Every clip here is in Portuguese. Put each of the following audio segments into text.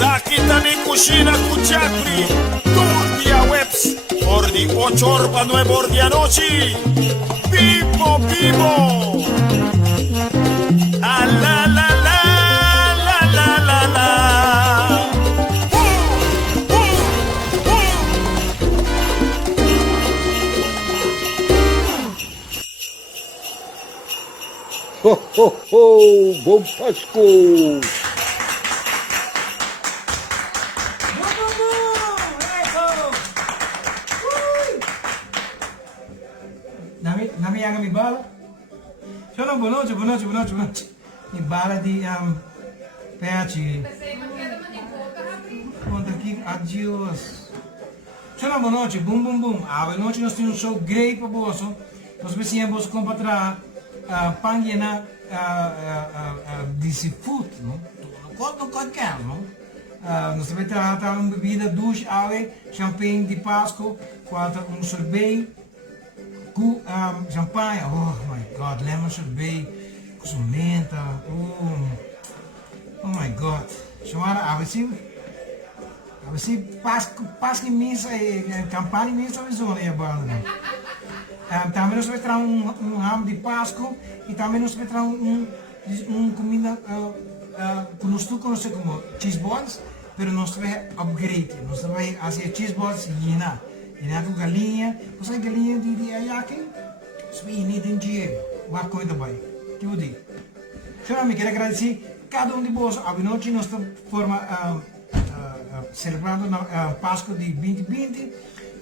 Sakita ni cucina cucciatri, tutti a webs, ordi 8 orba 9 ordi a noci, vivo vivo, ah la la la la la la la, Ho, ho, ho! Bom Páscoa! Nami yang mi bala. Sono boa noite. Mi bala di Peti. Conta aqui, adiós. Sono boa noite, bum. A noite nós temos um show great para você. Nós precisamos comprar panguena de seafood, não? Não qualquer, não? Nós também tratamos uma bebida douce, água, champanhe de Páscoa, sorvete. Champanhe, oh my god, lemon sorbet, com menta, oh my god. Chamara, a ver se Páscoa missa, campanha missa, a zona é boa, né? Também nós vamos trazer ramo de Páscoa e também nós vamos trazer comida que nós conhecemos como cheese balls, mas nós vamos upgrade, nós vamos fazer cheese balls Ina com galinha, você galinha de ayaki, você nem tem dinheiro, vai comer também, que eu digo. Então, eu quero agradecer cada de vocês. A noite nós estamos celebrando a Páscoa de 2020,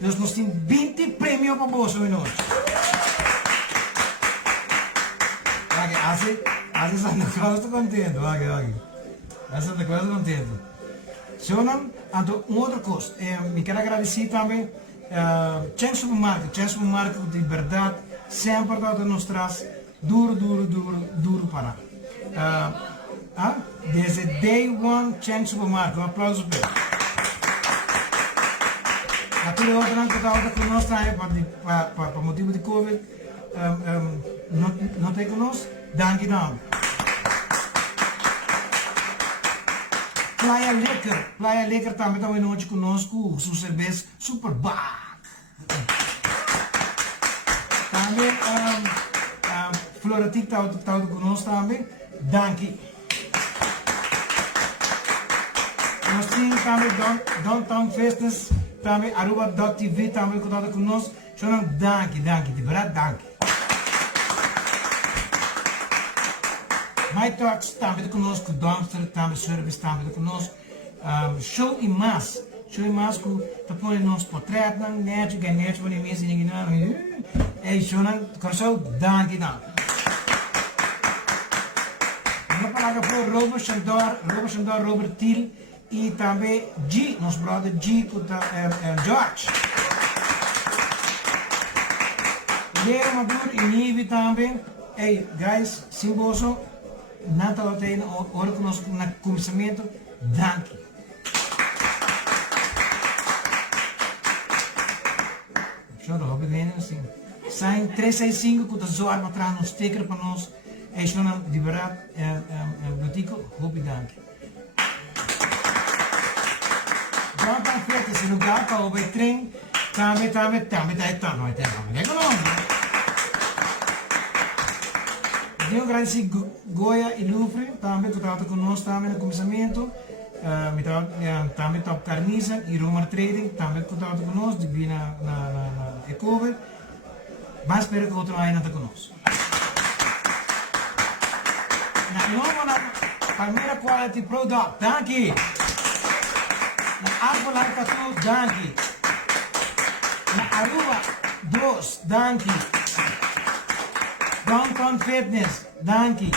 nós temos 20 prêmios para vocês hoje noite. Assim Santa Claus está contento, assim Santa Claus está contento. Então, outra coisa, eu quero agradecer também Cheng Supermarket de verdade sempre nos traz duro para. Desde day one Cheng Supermarket, um aplauso para ele. Aquele outro ano que estava conosco para motivo de Covid, não tem conosco, danke. Playa Lekker também está hoje conosco, sua cerveja super bar. Também Floratic está conosco também, danke. Nós temos também Downtown Festas, também Aruba.tv também está conosco, chamam danke, de verdade danke. My Talks também conosco, Dumpster também, Service também conosco, Show e mais que está pondo nos portretos, net, ganhete, para mim, ninguém não, é show não, coração, danke. Uma palavra para Robert Shandor, Robert Thiel e também G, nosso brother G, George. Leo Maduro e Nivi também, hey guys, simboso. Natal tem hora conosco no começamento, danke. Chora, hobby bem assim. Sai 365 com o zoar para trás, um sticker para nós. É isso não de verdade, boutique, hobby danke. Já está feito esse lugar para o trem, também não é eu agradecer Goya e Lufre, também que estavam conosco também no começamento. Também Top Carniza e Romer Trading, também que estavam conosco, de vir na Ecover. Mas espero que outro ainda está conosco. Na primeira quality product, danke. Na Arco Life Tattoo, danke. Na Aruba 2, danke. Downtown Fitness, danke.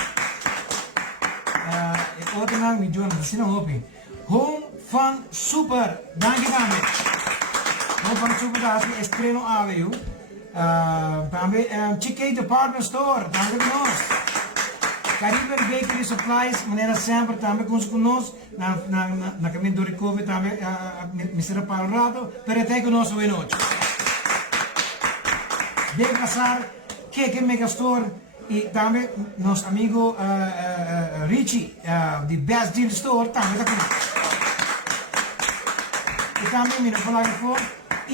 Outro nome, John, assim não hoping. Home Fun Super, danke também. Home Fun Super, da assim, estreno aveio. Também, Chicken Department Store, danke conosco. Caribbean Bakery Supplies, maneira sempre, também conosco. Na caminho do recovery, também, Mr. Paulo Rato, per até conosco hoje noite. Deve passar. Que Megastore e também nosso amigo Richie de Best Deal Store também está conosco. E também me falar que foi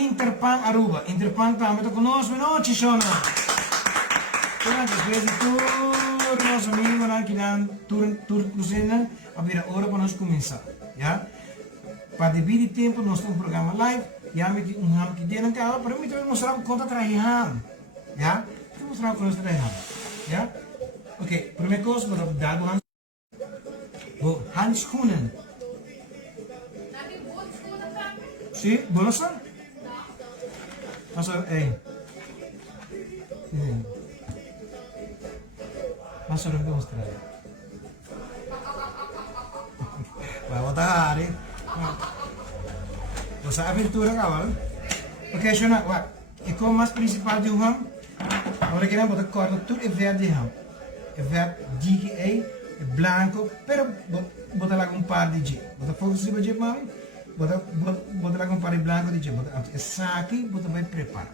Interpan Aruba. Interpan também está conosco, não, Chishona? Então, depois de tudo, nosso amigo, aqui na tour cozinha, a vir a hora para nós começar, já? Para dividir tempo, nós temos um programa live, já me ham que dentro da casa, para mim também mostrar o conta trabalhando, já? Vou mostrar o conta trabalhando, já? Ok, primeira coisa, vou dar o handschoenen. Sim, bolsa? Masa, Masa udah mostrar. Vai botar, hein? Você aventura, kawan. Ok, Shona, e como mais principal de ham, agora que não botar corda tudo é verde ham, é verde DKA, é branco, pero botar lá um par de G, botar fogo se você mami, botar lá um par de branco de G, botar é saque, botar vai preparar,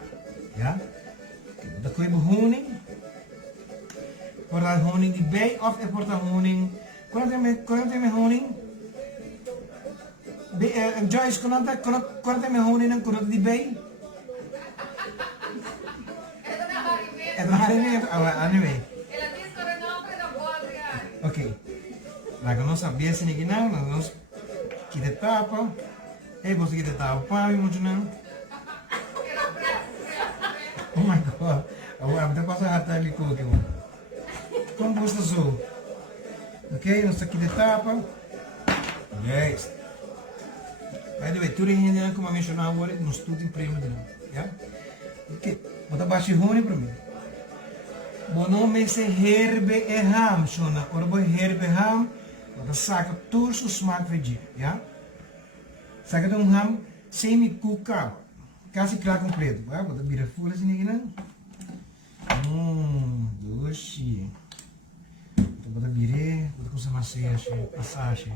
já? Botar coisa honing, portar honing de bay of é portar honing, quando tem honing Joyce, quando tem honing ng kurot di bay? Ito na hari ini, anyway. Okay. Laga nós sabia se ninguém nós kita tapa, você kita tapa, muito não. Oh my God, agora kita passa hata liko que como você sou? Okay, nós kita tapa. Yes. By the way, tudo ainda como mencionar agora, nós tudo em prêmio de não, já? Okay, bota baixo hone para mim. Bom nome é herbe e ham, Shona. Ora boy herbe ham, bota saca tudo o smaak veggie, já? Saca de ham semi-cooked, quase claro completo, já? Bota bira full assim aqui não? Doce. Bota bira, bota com essa massagem,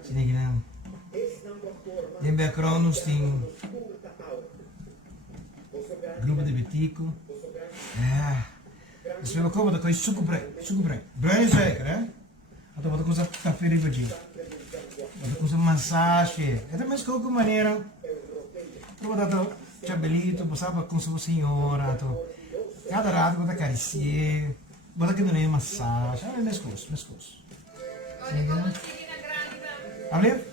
assim aqui não? Em background nós tem grupo de betico. Você vai comer coisa suco branco. Branco zeker, né? Então bota coisa café de veggie. Bota coisa massagem. É da mesma maneira. Bota to chabelito, passava com sua senhora, to cada rato bota acariciar. Bota que não é massagem. É mesmo coisa. Abre?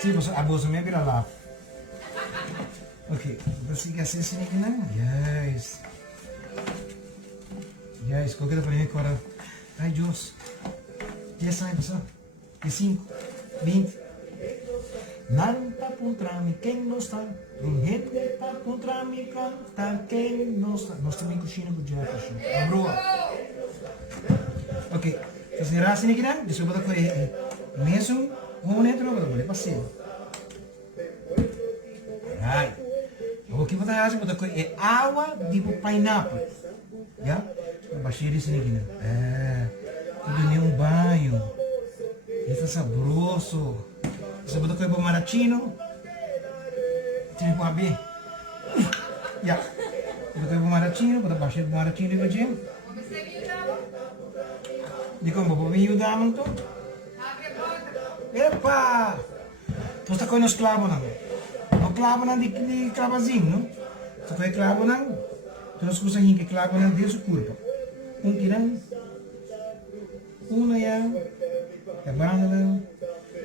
Sim, a bolsa minha vira lá. Ok, vou seguir assim, né? Yes. Qualquer coisa agora. Ai, Deus. 10 anos, pessoal. 5, 20. Nada contra mim, quem não está? Ninguém está contra mim, cantar quem não está. Nós também coxinha com o Jefferson. Abroa. Ok, você será assim aqui, né? Deixa eu botar com ele. Mesmo, vamos dentro, vou passeio. Ai. O que você acha? É água de pineapple. Já? Baixei isso aqui, né? Tudo um banho. Isso é saboroso. Você botou com o maraschino. Tem que abrir. Já. Botou com o maraschino. Botou baixei o maraschino de veggie. De como vou me ajudar muito? Epa! Tu está com os clavos, não? O clavo não de clavazinho, não? Tu com o clavo não? Tu não escuta que clavo não deu sua curva. Tirando. Já. É banda não.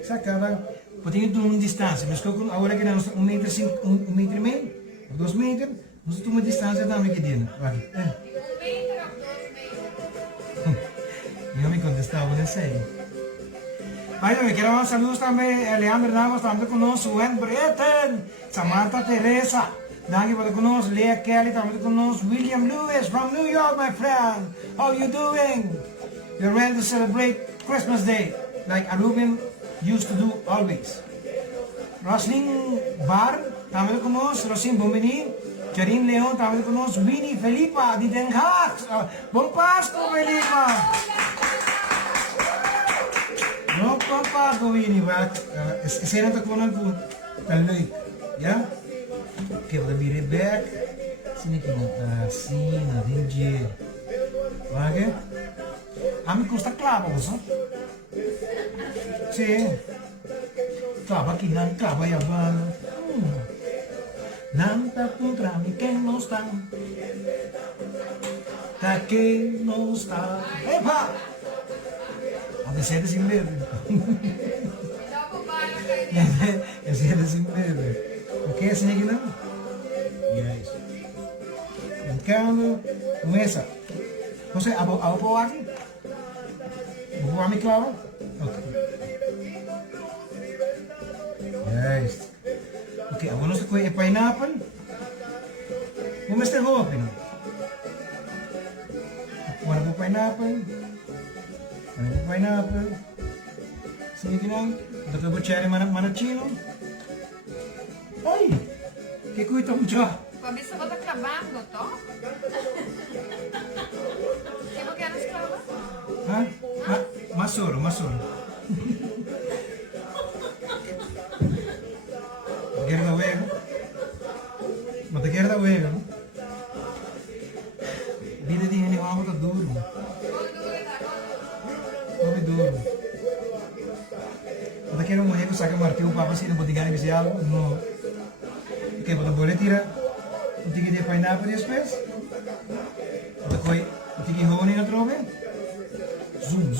Sacava. Pode ter uma distância, mas agora que nós 1,5 metro, 2 metros, nós temos uma distância também aqui dentro. Vai. 1 metro ou 2 metros? Eu me contestava, não sei. Mas eu quero mandar saludos também a Leandro Navas, também conosco, Wen Breten, Samantha Teresa, danke por conosco, Leah Kelly, também conosco, William Lewis from New York, my friend. How you doing? You're ready to celebrate Christmas Day, like Aruban used to do always. Roslyn Bar, também conosco, Roslyn Bombini, Jarin Leon, também conosco, Winnie Felipa, de Den Haag. Bom Páscoa, Felipa! No comparto ini bak, saya nak konon pun, talui, ya? Okay, udah biri back, sini kita, sini dinje, oke? Ami custa clavo, so? Sim. Tava aqui na Cabaiabana. Nada contra mim, quem não está. Tá quem não está. Epa! A descer assim mesmo. Dá pro bairro, cara. Assim é assim mesmo. Ok, assim aqui não? Yes. Brincando. Começa. Você, a pôr aqui? Vou pôr claro? Ok. Yes. Ok, agora nós temos pineapple. Vamos ter roupa, não? Agora vou pineapple. Pineapple. Sini lang. Ito ko cherry maraschino. Ay! Kikuita mo siya. Pabisa ba trabalho, to? Que eu quero escrava? Ha? Masuro. Quero da huevo. Mata quero da huevo. Vida de animal tá duro. Come duro. Mata quero mulher que saca martelo para assim no botigão inicial. No. Ok, mata boleh tirar. O tiki de pineapple depois. Mata coi o tiki honey na trove. Zoom.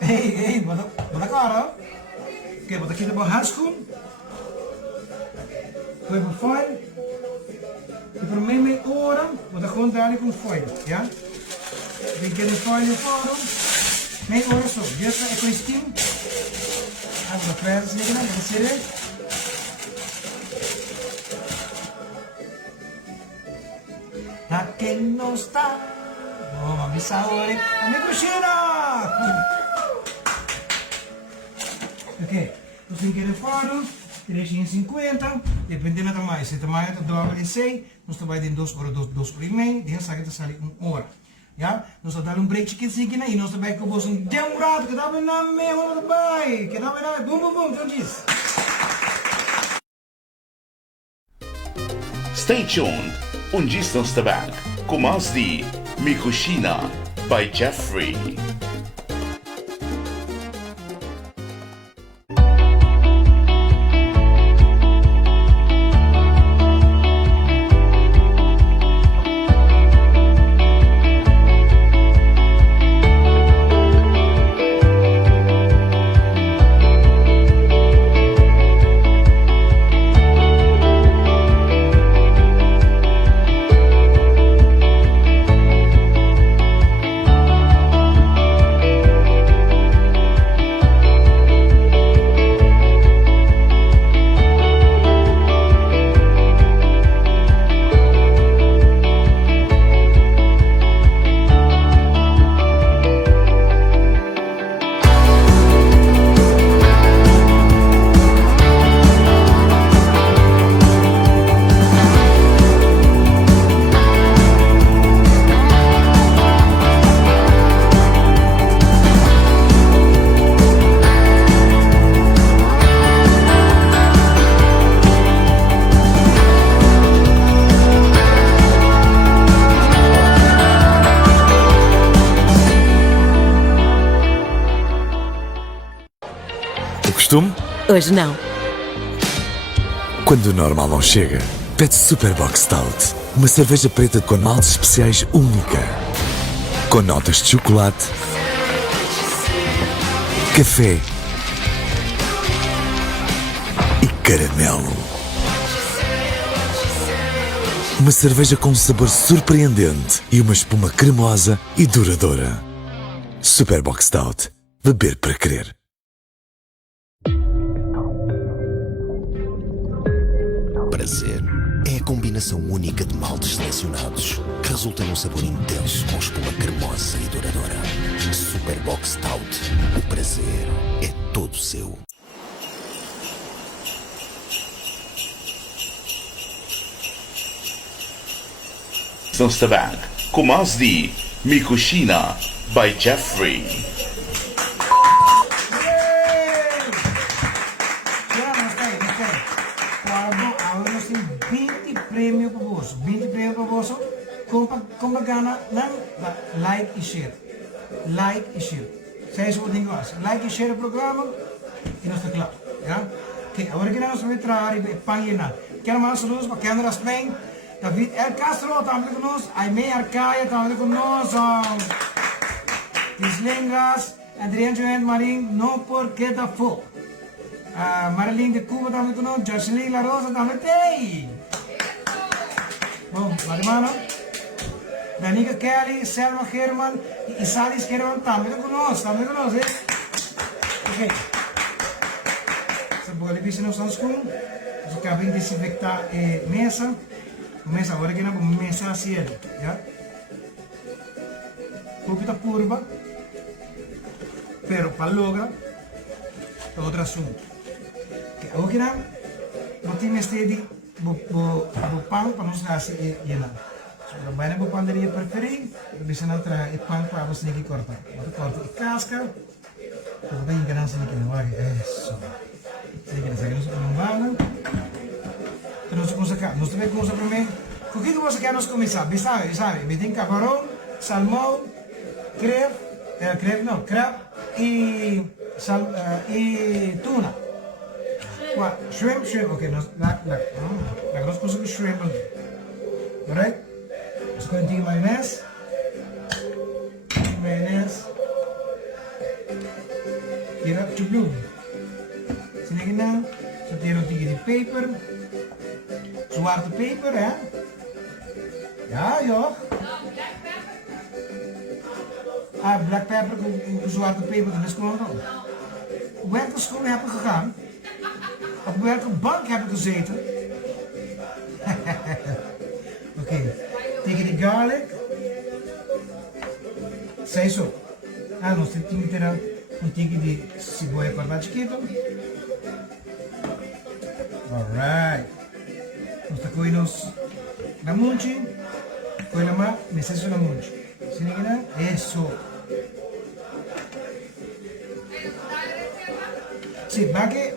Hey, bota cara. Ok, bota aqui de boa handschoen. Gooi op foil. E para meia hora, bota gewoon dadelijk com foil, ja? Dan kan je foil fora. Meia hora só. Just é com steam. Ah, vou fazer assim, né? Vou ser. A quem não está. Vamos avisar agora. Amigo China! Ok, dus een keer de faro, 350, dependendo do tamanho. Se o tamanho é dobro de 6, nós trabalhamos em 2 horas, 2 horas e meia, e essa aqui sai 1 hora. Ja? Nós damos um break aqui, e nós trabalhamos com o bolso demorado, que dá bem na meia hora do bairro, que dá bem na meia, bum, então diz. Stay tuned, distance tabak, com mais de Mikushina by Jeffrey. Costume? Hoje não. Quando o normal não chega, pede Superbox Stout. Uma cerveja preta com maltes especiais única. Com notas de chocolate, café e caramelo. Uma cerveja com um sabor surpreendente e uma espuma cremosa e duradoura. Superbox Stout. Beber para querer. Prazer é a combinação única de maltes selecionados que resulta num sabor intenso com espuma cremosa e duradoura. Superbox Stout. O prazer é todo seu. Distance tabak, com mais de Mikushina by Jeffrey. Agora nós temos 20 prêmios para você. 20 prêmios para você. Compra gana, like e share. like e share. Sei isso que eu like e share o programa e nós está claro. Ja? Ok, agora que nós vamos entrar e panhina. Quero mais saludos para Kendra Spain, David El Castro, também conosco, Aimee Arcaia, também conosco, Tislengas, Adriano Joel Marim, no porque da fo. Marilyn de Cuba também conosco, Jocelyn La Rosa também tem. Bom, Marimano, Danica Kelly, Selma Herman e Isalis Herman também conosco, hein? Ok. Essa boa libice não são escuro. Nós acabamos de desinfectar a mesa. A mesa agora que não é uma mesa assim, já? Pouquita curva. Pero para lograr é outro assunto. Agora que não, vou ter este de pão para nós fazer llenar. So, vai na panderia preferir, bisa não trazer o pão para você que cortar. Você corta a casca, então vai enganar se não vai. Isso. Se não vai, então nós vamos sacar. Nós também vamos primeiro. O que você quer nos começar? Sabe? Me tem camarão, salmão, crab e tuna. Shrimp. Okay, nós conseguimos shrimp. Alright? Nós conseguimos maionese. Tira up to blue. Sini na, so tira um tigre de paper. Zwarte peper, hè? Ja, joh. Black pepper com zwarte peper, dat is gewoon dan. Op welke school heb ik gegaan? Op welke bank heb ik gezeten? Oké. Tegen de garlic. Sei zo. Nós temos que ter um tigre de cebola cortada chiquito. Alright. Nós temos na munchi. Coisa mais, necesito na munchi. Se ninguém não, isso. Sim, banque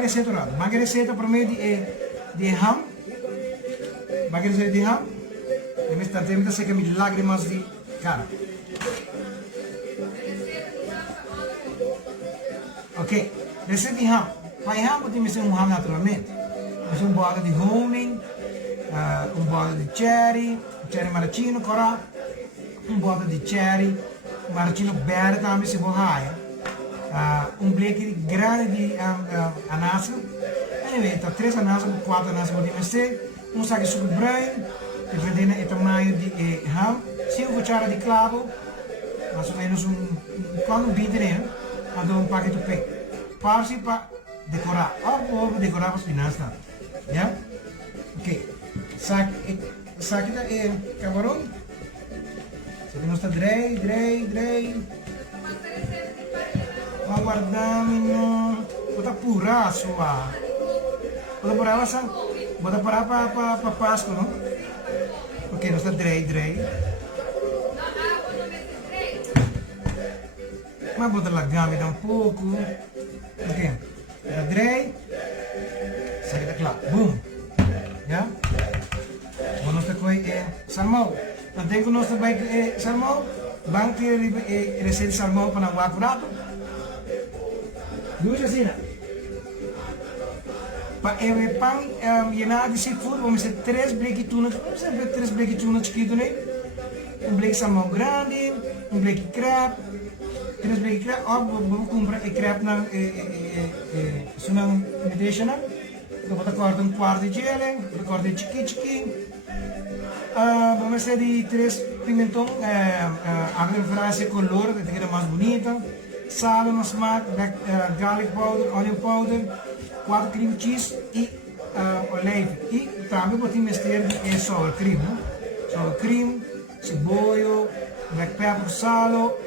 receita lá. Banque receita para mim de ham. Banque receita de ham. E me está tendo que me lágrimas de cara. Ok, receita de ham. Para ham pode ser ham naturalmente. Mas bota de honey, bota de cherry maraschino, cora. Bota de cherry maraschino verde também se borraia. Bleque grande de ananás. Anyway, tá 3 ananás ou 4 ananás pode ser. Saco de suco branco, dependendo do tamanho de ham. 5 cucharadas de clavo, mais ou menos quando bitter, né? Paquete de peixe. Parse para decorar. Vou decorar as finanças. Já? Ok. Saque da camarão. Só que nós está drei. Vamos guardar, menino. Bota pura, sua. Bota pura, essa. Bota pura para Páscoa, não? Ok, nós está drei. Mas bota lá gama, dá pouco. Ok. Bota drei. Saque da claro. Boom. Já? Agora nós está com salmão. Então tem que nós também salmão. Vamos ter receita de salmão para o apurado. Duas assim, né? Para o pão llenar de seafood, vamos ter 3 bleques de tuna. Vamos ter 3 bleques de tuna chiquito, né? Bleque de salmão grande, bleque de crab. 3 bleques de crab. Vamos comprar crab na invitation, né? Então corta quarto de gele, corta de chiqui. Vamos ter de 3 pimentão, água frase color, que fica mais bonita. Sal, no smaak, garlic powder, onion powder, 4 cream cheese e olijf. E também podemos misturar sour cream. Sour cream, cebolla, black pepper, sal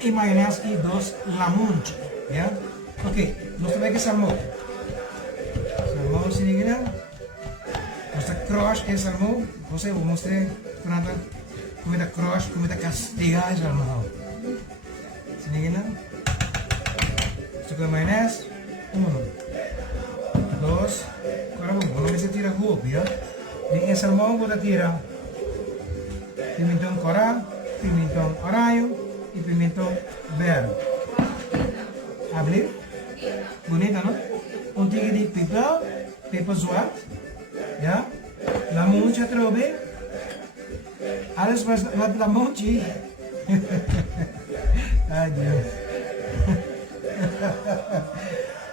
e maionese e 2 lamunch. Yeah? Ok, nós temos que salmão. Salmão, se liga. Nós crush e salmão. Você vai mostrar comida crush, comida castigar salmão. Sini Suka maionese 1 2 Agora vamos bisa tira roupa, ya. Di salmão vou tirar pimentão corá, pimentão oranho e pimentão verde. Abrir? Bonita, não? Um tigre de pepa zwart. Ja? Lamontje erover. Alles wat lamontje. Ai, Deus.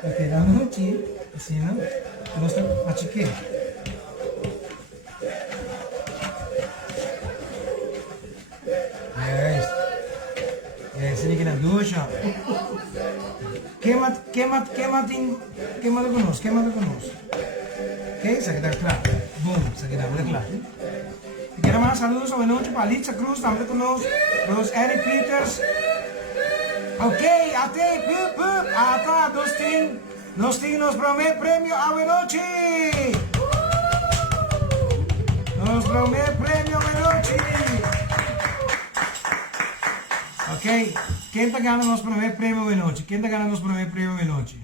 Ok, lamontje. Assim, não? Mostra a chique. Sini kena dusha. Queima conosco. Ok, isso aqui está claro. Boom, isso aqui está muito claro. E quero mandar saludos ao noite para Litsa Cruz, também conosco. Los Eric Peters. Ok, até Dostin nos promete premio a noite. Nos promete premio a noite. Ok, quem está ganhando nos primeiro prêmio de noite? Quem está ganhando nos primeiro prêmio de noite?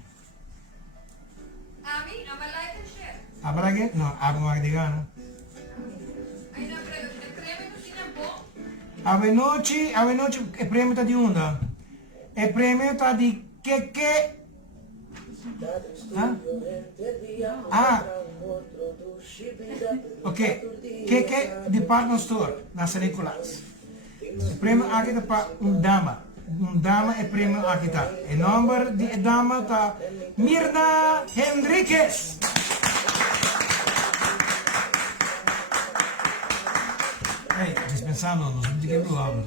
A mim, não vai like and share. A Braga? Não, a Braga de Gana. Aí na prêmio não tinha bom. A noite, o prêmio está de onde? O prêmio está de que? Ok, que Department Store, na San Nicolás. O prêmio aqui está para dama. Dama é prêmio aqui está. O número de dama está Mirna Henriquez. Ei, dispensando, não sei de que problema.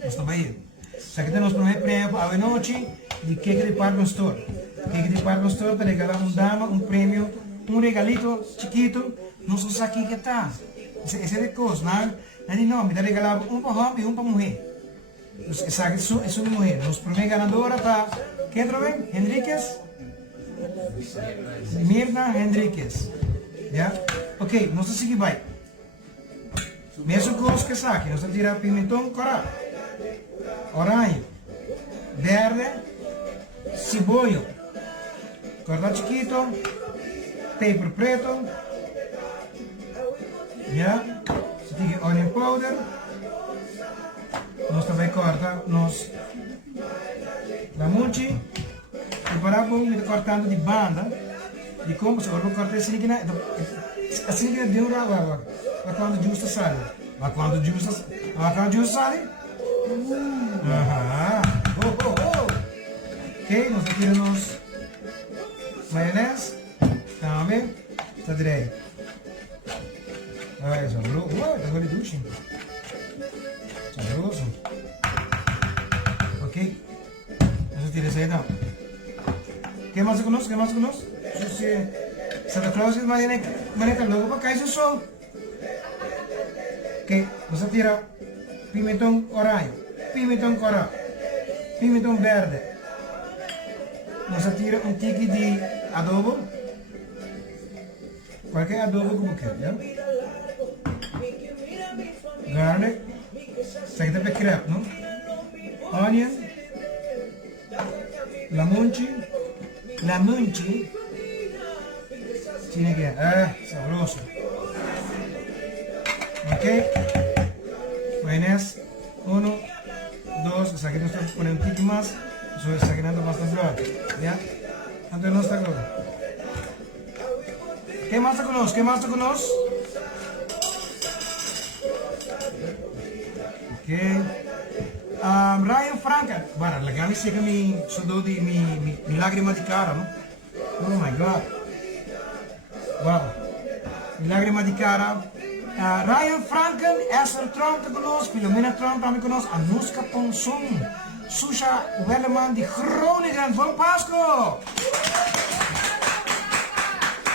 Nós estamos aí. Isso aqui temos o primeiro prêmio a noite de Cake Department Store. Cake Department Store para regalar dama, prêmio, regalito chiquito. Não sei aqui que está. Esse é de coisa, não? Não, me dá regalado para homem e para mulher. Essa aqui é uma mulher. Nossa primeira ganadora está, quem trouxe? Henriquez? Mirna Henriquez. Já? Ok, nós vamos seguir vai. Mesmo coisa que essa aqui, nós vamos tirar pimentão corado, oranho, verde, cebola, cortado chiquito, pepper preto, já? Tige onion powder. Nós também corta nos lamontje. E para bom, cortando de banda. De como se eu cortar assim que assim que deu lá, mas quando justo sai. Mas quando justo sai. Ok, nós tiramos maionese. Também. Está direito. Isso, tá agora de ducha. Saboroso. Ok. Vamos tirar isso aí então. Quem mais conosco? Santa Claus é maneira logo para cair o sol. Ok. Vamos tirar pimentão oranho, pimentão corado, pimentão verde. Vamos tirar tique de adobo. Qualquer adobo como quer, já? Garlic, sakit apa crab, no? Onion, lamontje, sini aqui, saboroso. Ok, maionese, 1, 2, essa aqui nós estamos ponendo um pouquinho mais, essa aqui não está mais temporada, já? Então nós está agora. Quem mais está conosco? Ok. Ryan Franca. Bara, lagami siya kami sudo di mi lagrima di cara, no? Oh my God. Wow. Mi lagrima di cara. Ryan Franken, Esther Trump te conosco, Filomena Trump também conosco, Anuska Ponson, Susha Welleman de Groningen. Bom Páscoa!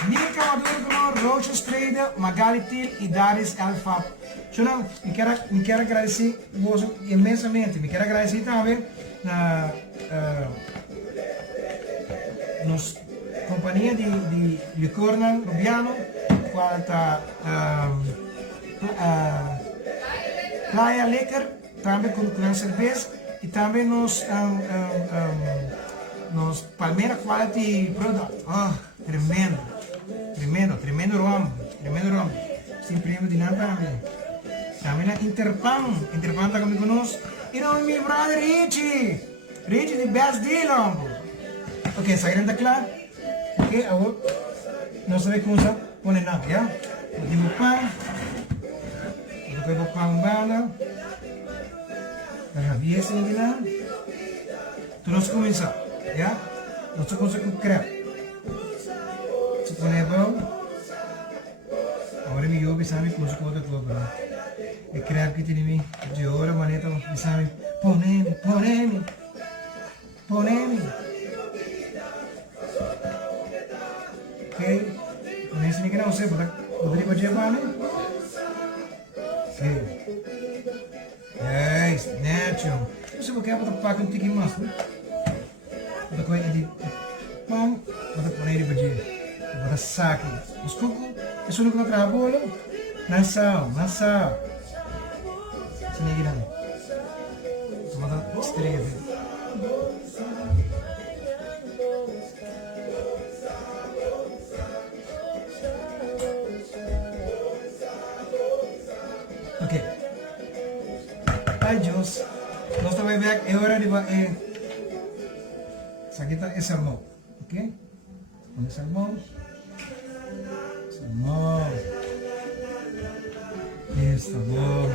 Mirka Maduro conosco, Rocha Estrada, Magali Til e Daris Elfap. Então, me quero agradecer imensamente. Me quero agradecer também na companhia de Licorna Rubiano, qual está Playa Liquor, também com cerveja, e também nos Palmeira Quality Product. Oh, tremendo rum. Sem prêmio de nada também. Kami na Interpang. Interpang tá comigo conosco. E não meu brother Richie. Richie, the best deal, homem. Ok, saíram da claro. Ok, agora. Não sabe como se põe nada, já? Vou o pão. Vou pegar o pão bala. Para ver se ninguém lá. Tu não se começa, já? Não se começa com crepe. Se põe bom. Agora me ouve, sabe como se conta tua bala. E crepe que tem em mim. De hora, maneta, sabe? Poneme. Ok? Não sei nem que não sei, poderia fazer para mim? Ok. Yes, natural. Eu sei porque eu vou pagar um tiquinho mais, né? Vou comer de pão, vou pôr ele para fazer. Vou saque. Os cucos, isso não contra a bola. Nasal. Se nem que não. Vou estrear. Ok. Ai, Deus. Nós também ver é hora de essa aqui é salmão, ok? Põe salmão. Isso, tá bom.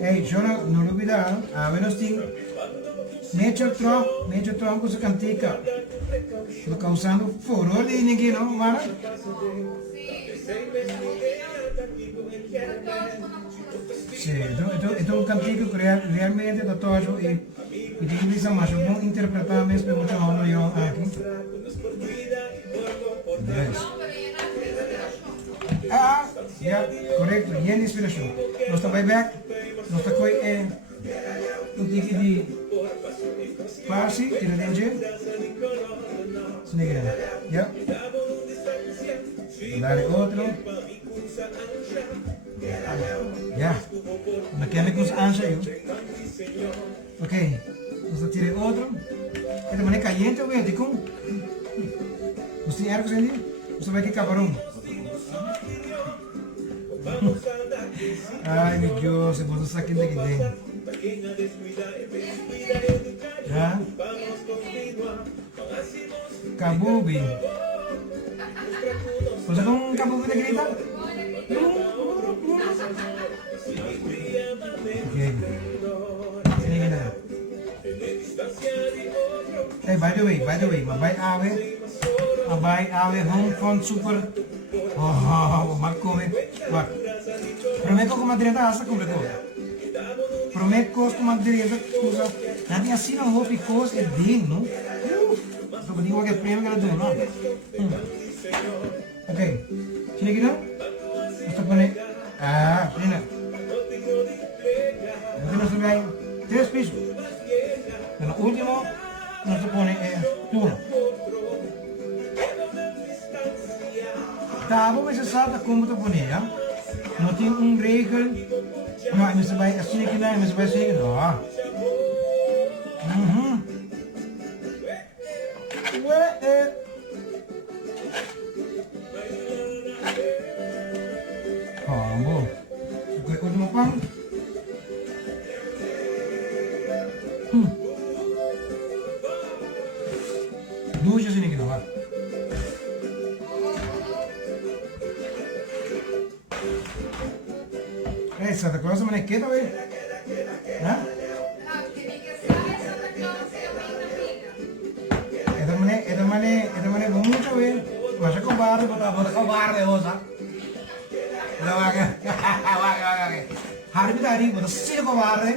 Ei, Jona, não olvidar, a menos tem nature tronco com essa cantica. Estou causando furor ali, ninguém não, Mara? Sim, então o cantigo realmente é todo e tem que ser mais bom interpretar mesmo muito mal eu aqui. Yes. Correto, e a inspiração. Nós também back, nós também um tique de farsi, tira dentro. Sini ya. Dale outro. Ya, una químicos ancha yo. Ok, vamos a tirar otro. Esta manera caliente o verde com. Você tem algo ali? Você vai que camarão. Ai meu Deus, eu vou sacar daqui dentro. Já? Kabubi. Você com um kabubi da grita? Hey, by the way, Mabai ave home phone super. Oh, marcome. What? Prometo que madrinha asa com reto. Prometo que madrinha usa. Nanti assim não vou picos é digno. Então digo que prêmio que ela deu, não? Ok. Sini aqui não? Basta pone. Prina. Nanti nós vai 3 pisos. E no último nós pone turno. Tá, vamos ver se sabe como tu pone, já? Não tem regra. Não, mas vai assim aqui não, mas vai assim aqui não. Bom. O último pão. Duas assim aqui não, vai. Santa Claus é manequeta, velho? Hã? É da maneira muito, velho. Mas é cobarde, botar cobarde, osa. Não, vai. Harbi tadi, botar sih cobarde.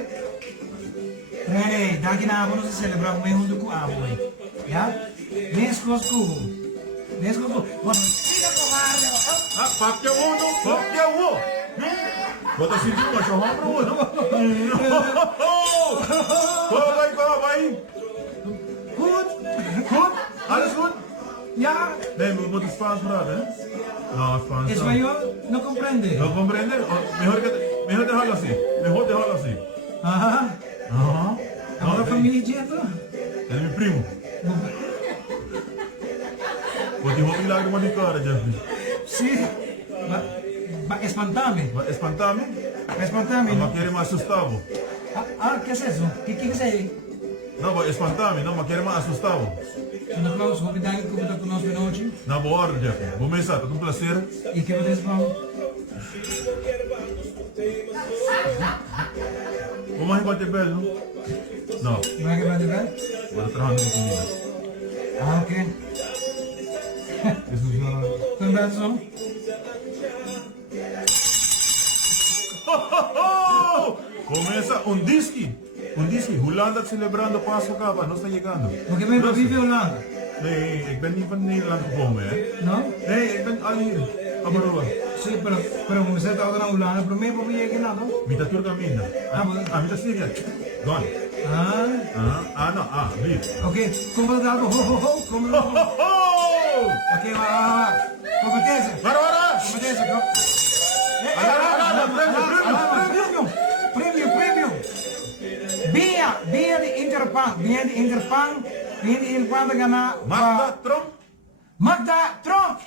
Daqui na aba, nós celebramos o mês do abo, velho. Já? Mês cosco. Botar sih cobarde. Papo que eu vou. Bota assim de cachorrão pro outro. Komm bei. Gut. Alles gut? Ja. Nee, vou te Spaans praten, hè? No, Spaans. Espanhol não compreende. ¿No comprende? Mejor dejarlo así. Aham. Agora a família dieta. É meu primo. Vou te roubar milagre de cara, Jeffrey. Sim. espantame. Espantame? Espantame. No quiere más asustado. ¿Qué es eso? ¿Qué es eso? No, espantame, no quiere más asustado. Santa Claus, hoop je dank dat je ons benootje. Na boa hora, Jeff. Vou começar, tá um prazer. E que vocês vão? Vamos mais bater belo, não? Não, Vai que vai de bem? vou trabalhando com comida. Ok. Isso já... Quando vai som? Começa disque, Holanda celebrando Páscoa acaba, não está chegando. Porque ben van wie Holanda? Nee, ik ben niet van Nederland gekomen, hè. No? Nee, ik ben al hier. Abaroa. Sí, pero você está ahora en Holanda, pero me voy a ir no? Mita turca mina. Mita Syria. Gone. No, leave. Ok, como dat ho ho ho, como ho. Ok, va. Competência. Para! Competência, go. Prêmio. Via de Interpan de ganhar. Magda Trump.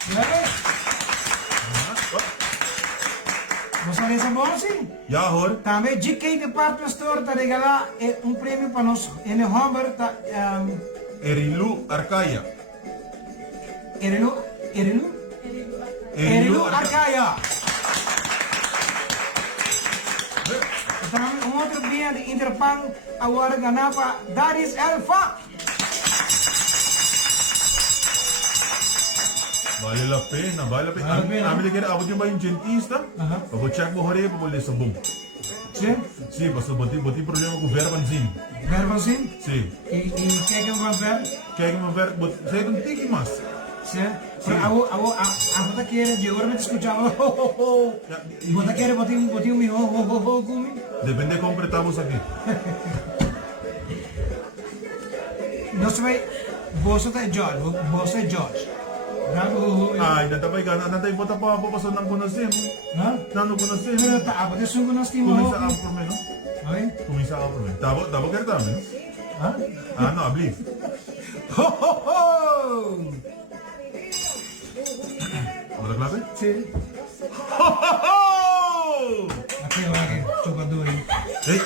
Você lê essa bola sim? Ja hoor. Também GK Department Store está regalar prêmio para nós. Em novembro tá Erilu Arcaia. Erilu Arcaia. Também outro dia de Interpan agora ganhar para Daris Alfa. Vale a pena. Kami lagi ako din ba yung dentista? Ako check mo hori, pabuli sa bong. Sim? Sim, basta boti problema com verbanzin. Verbanzin? Sim. E quer que eu vá ver? Kijk maar ver, zei het een tikkie mas. Sim? Aku tak kira jauh me escuchar ho ho ho. Vou tak kira boti mi ho kumi. Depende como apretamos aqui. Nós vai você tá George. Ay, natapay ka, natay po tapo ako paso ng kunasim. Ha? Nano kunasim. Pero ako te sungguh nós timo. Kumisa ako por me, no? Ay? Kumisa ako por me. Tabo kerta me, no? Ha? No, abli. Ho ho ho! Wala klape? Sim. Ho ho ho! Aqui lagi, coba dulu. Hey,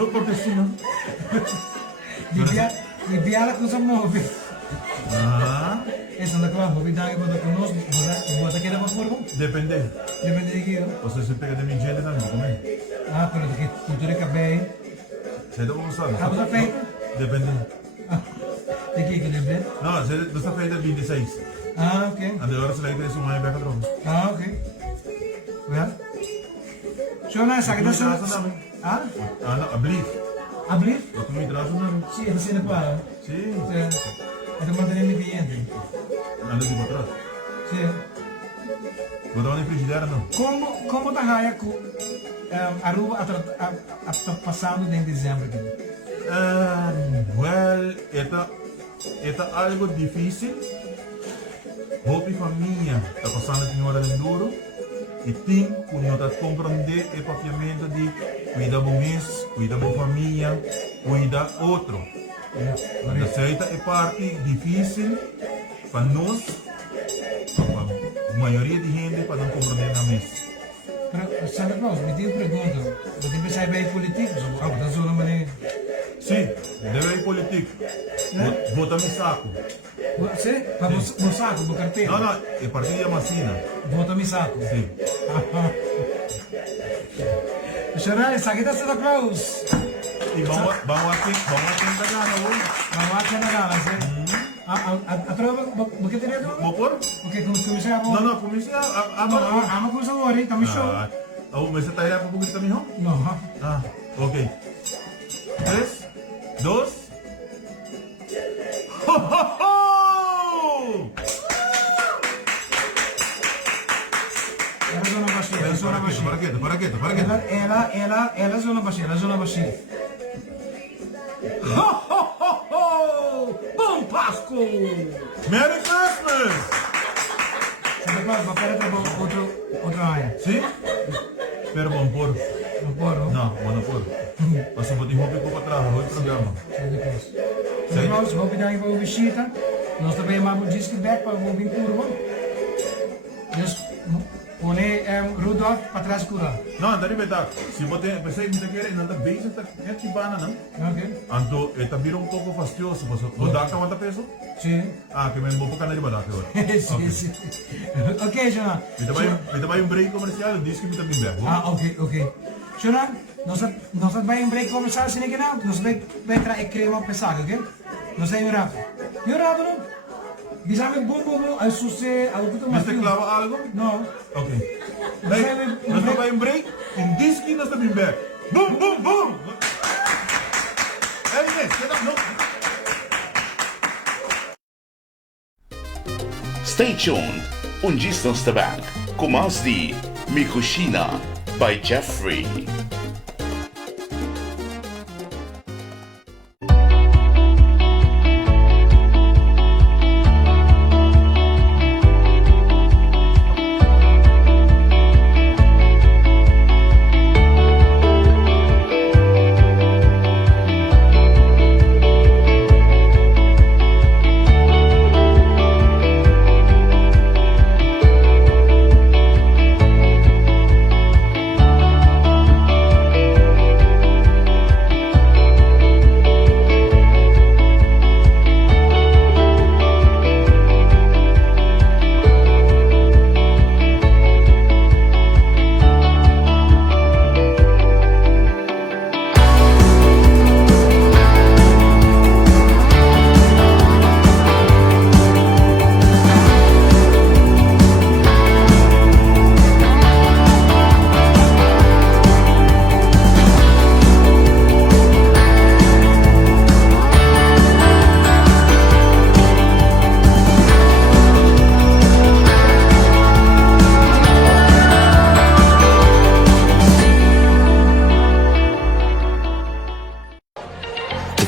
no portesino. Di biar aku sama hobi. Santa Claus, hobi dagi bodo kunos, bodo kira mas porco? Depende. Depende de aqui, Você se pega de minha gente, não, não come. Pero de que cultura cabei. Você não sabe. Estamos a feita? Depende. De que lembre? Não, você está feita 26. Ok. Ande agora você vai ter uma beca troca. Ok. Well. Shona, sakit na sa... No, abli. Abrir? Wat moet je eruit doen? Sí, eso sí no para. Sí. Esto mantener mi cliente. Ando de atrás. Sí. Botar na frigideira, não. Como tá raia com Aruba passando em dezembro aqui? Well, é algo difícil. Hope família está passando em hora de duro. E tem que nós compreender o papiamento de cuidar do mês, cuidar da família, cuidar outro. Aceita é parte difícil para nós, para a maioria de gente, para não compreender na mês. Pero, Santa Claus, me tem uma pergunta. Você pensa bem político? Da zona maneira. Sim, deve ir político. Bota no saco. Você? Para o saco, do carteiro? Não, é partido de Macina. Bota no saco. Sim. Chorar, sakit na Santa Claus. E vamos tentar ganhar, não? Vamos aqui na gala, você? A trova, você teria trova? Vou pôr? Ok, comecei a boa. Não, comecei a... Ama com essa hora, hein? Tá me show. Mas você tá aí para publicar também, não? Não. Ok. 3, 2... Ho, ho, ho! Ela zona baixinha, Para quieto. Ela zona baixinha. Ho, ho, ho, ho! Bom Páscoa! Merry Christmas! Santa Claus, vai para outra área. Sim? Pero bom pôr. Não pode, não? Não, não pôr. Mas eu vou te roubar para trás, hoje programa. Santa Claus, vou pedir para o visita. Nós também amamos o disco back para o ouvir curva. Pone Rudolf para trás cura. Não, não é verdade. Se você pensar que quer, não está bem, está aqui bana, não? Ok? Então, está virando um pouco fastidioso. Você dá quanto peso? Sim. Ah, que me vou para canal de badar agora. Sim, sim. Ok, Jonan. Me também um break comercial, diz que me também bebe. Ah, ok. Jonan, nós vai em break comercial sem que não. Nós vai trazer crema pesada, ok? Nós é rápido. Eu rápido, não? Bisame bom, aí suce, algo que tu mais. Você clava algo? Não. Ok. Nós vamos em break, e diz que nós também bebe. Boom! Ei, Inês, que não? Stay tuned. Distance the Bank. Com mais de Mikushina by Jeffrey.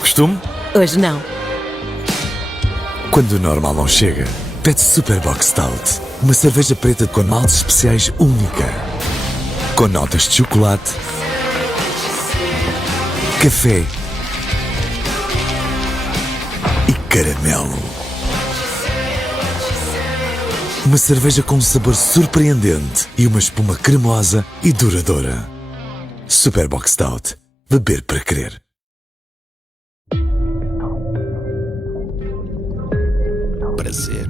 Costume? Hoje não. Quando o normal não chega, pede Superbox Stout. Uma cerveja preta com maltes especiais única. Com notas de chocolate, café e caramelo. Uma cerveja com um sabor surpreendente e uma espuma cremosa e duradoura. Superbox Stout. Beber para crer. Prazer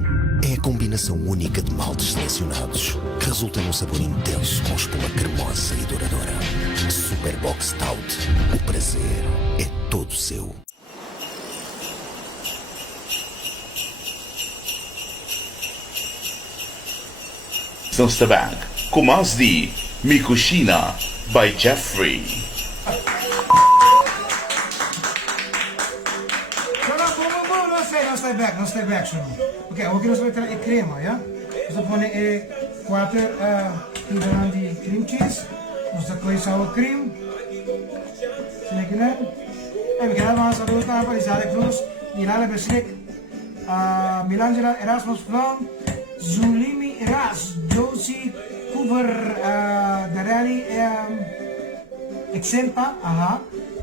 é a combinação única de maltes selecionados que resulta num sabor intenso com espuma cremosa e duradoura. Superbox Stout. O prazer é todo seu. Distance the Bank. Com mais de Mikushina by Jeffrey. Não stay back, Ok, aqui nós vamos ter crema, já? Nós vamos pôr 4 fibras de cream cheese, nós vamos pôr sour cream, sim aqui né? Aí me vamos a lutar para Isaac Cruz, Milana Beslik, Milangela Erasmus Plum, Zulimi Ras, Josie Cooper, Darani Exenta,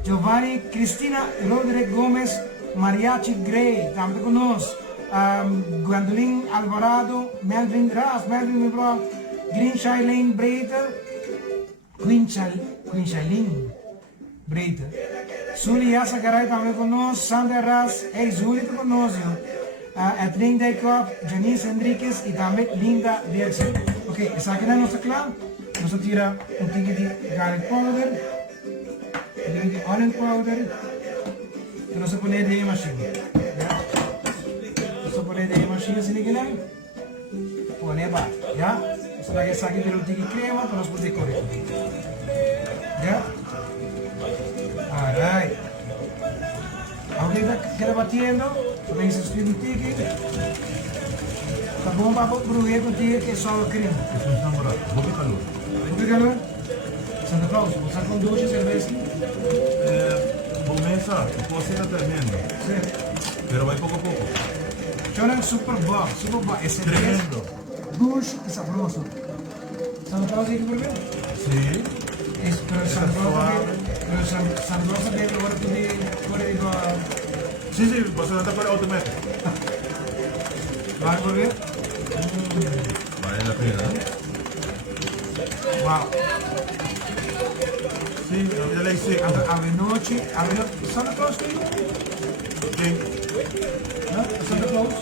Giovanni Cristina Rodrigues Gomes, Mariachi Gray, também conosco. Gwendolyn Alvarado, Melvin Ras, Melvin meu bro, Green Shailene Breiter, Queen Shailene Breiter, Suli Yasa Garay também conosco, Sandra Ras, Zuli está conosco, Edwin Deikop, Janice Henriquez e também Linda Dersen. Ok, essa aqui é a nossa clã, nós tira pouquinho de garlic powder, um pouquinho de onion powder, e nós vamos pôr de machine. Poner de machine sini gila, poner bat, ya. Sebagai sakit dulu tinggi krema terus putih korek, ya. Alright. Ahorita kita batiendo, também se escreve tinggi. Tá bom para bruher com tinggi que só o crema. Isso não está barato. Vou ficar calor. Vou ficar calor. Santa Claus, vou estar com 12 cervejas. Vou começar. A coisa está tremenda. Sim. Pero vai pouco a pouco. Jonan super bom. Esse é Tremendo. Bush e sabroso. Santa Claus aí que por ver? Sim. Pero Santa Claus também agora pode igual. Sim, você não está para automático. Vai por ver? Vale a pena, né? Wow. Sim, a lei seca. Ave noite. Santa Claus que Sim. Santa Claus.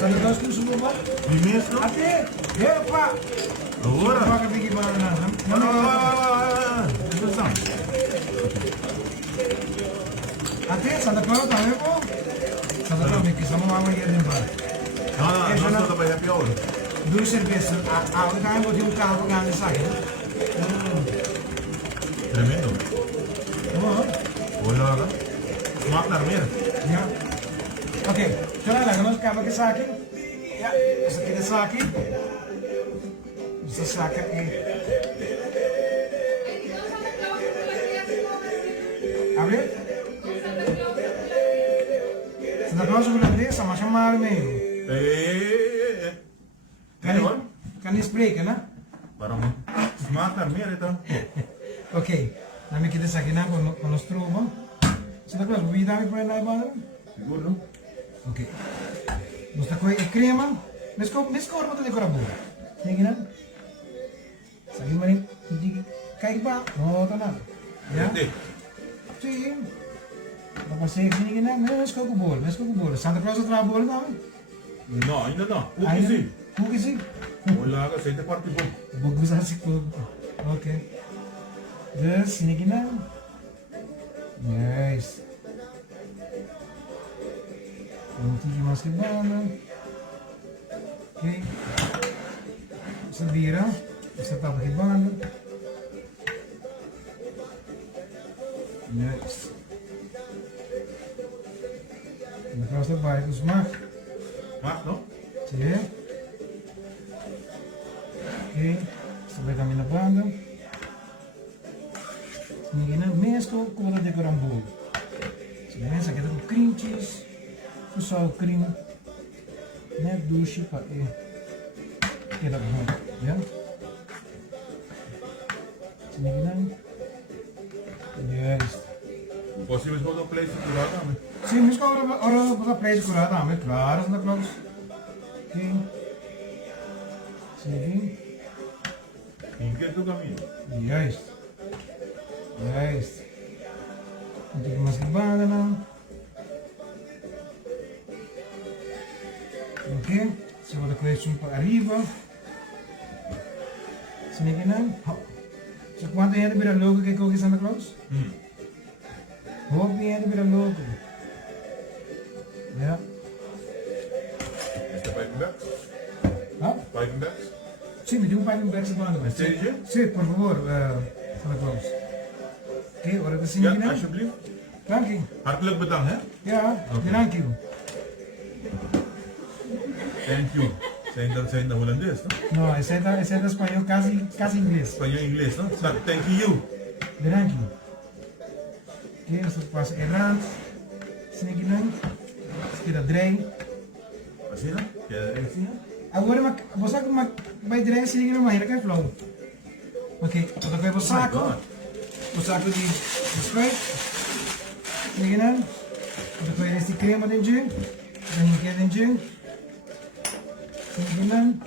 Santa Claus que subo ba? De mesmo? Até. Epa. Agora? Baka bigi ba na? Atenção. Até Santa Claus também po. Santa Claus me kisama mama ia din ba? Não, não estou para happy hour. Duas cervejas. Ako tayo mo yung carro pa ganun sa akin. Tremendo. Oo. Wala ka. Smaak na meer. Ya. Oke, coba lah kalau kamu ke sakit. Ya, bisa kita sakit. Bisa sakit ini. Abre? Santa Claus bulan sama-sama meio. Kan spreken, né? Parang smaak na meer ito. Oke, nami kita sakit na con los trubos. Santa Claus, bebida mi por ahí banda? Siguro. Oke. Basta ko crema. Mesko ormo de corabu. Tingin na. Sagi mani hindi kay ba? No, to na. Ya. Hindi. Sí. Tapos sige na, mesko ko bol. Santa Claus tra bol na. No, ainda não. O que sim? Kukisi. Wala ka. Sa ito party po. Bagus asik ko. Oke. Terus sini na. Nice. Vamos mais que banda. Ok. Essa vira. Essa tapa de banda. Nice. Na próxima vai os mar. Smaak, no? Sim. Ok. Essa vai também na banda. Ninguém mesmo com a decorar bolo. Se pensa que é com cream cheese. Só o cream, né, duche para que dá bom, já? Se me engano, yes. Possível que eu place curado também. Sim, mas agora para play curado também, claro, Santa Claus. Ok. Sim. Em que tu caminho? Yes. Não tem mais que banda não. Ok, se vou colocar isso para arriba. Se me engano, so quanto gente vira logo que coque Santa Claus? Hope gente vira logo. Ya. Este piping bags? Ah? Piping bags? Sim, me deu piping bags banda, mas. Sério? Sim, por favor, Santa Claus. Ok, ora que se me Ja, engano. alsjeblieft. Dank je. Hartelijk bedankt, hè? Ja, Oké. dank je. Thank you. Zijn de Hollandees, no? No, esse é da espanhol quase inglês. Espanhol e inglês, no? Sabe, thank you. Dank je. Ok, você passa errado. Se me engano. Esquerda drei. Assim, no? Quer assim, no? Agora, você vai direto se liga mais, que flow. Ok, então vai você saco. O saco de spray. Se liga não. Então vai esse crema dentro. Vem aqui dentro. Se liga não.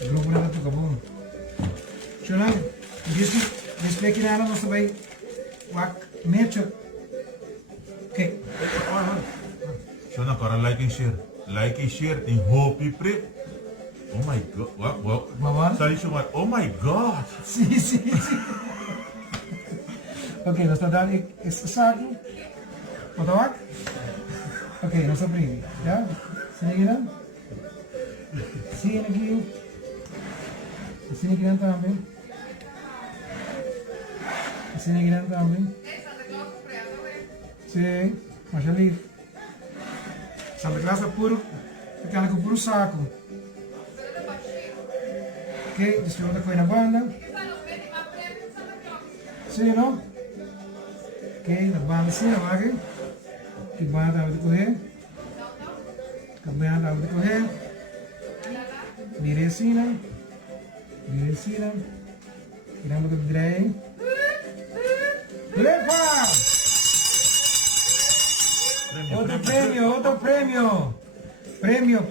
Grupo na tu kabum. Chunang, display kinala mo sabay wak mecho. Okay. Zo, dan kan like en share. Like en share in Hopi Prip. Oh my god. Wat? Mawar? Sorry, zomaar. Oh my god. Sí. Ok, nós estamos dando esse saco. Otawak? Ok, nós abrimos. Já? Sini kita? Sini lagi. Sini kita também. Sini kita também. Sim, mas ali. Santa Claus é puro. Aquela com puro saco. Ok, desfruta com a banda. Sim, não? Ok, na banda sim, na banda. Que banda vai correr? Que banda vai correr? Direção. Tiramos do drei. Lepa! Outro prêmio! Prêmio.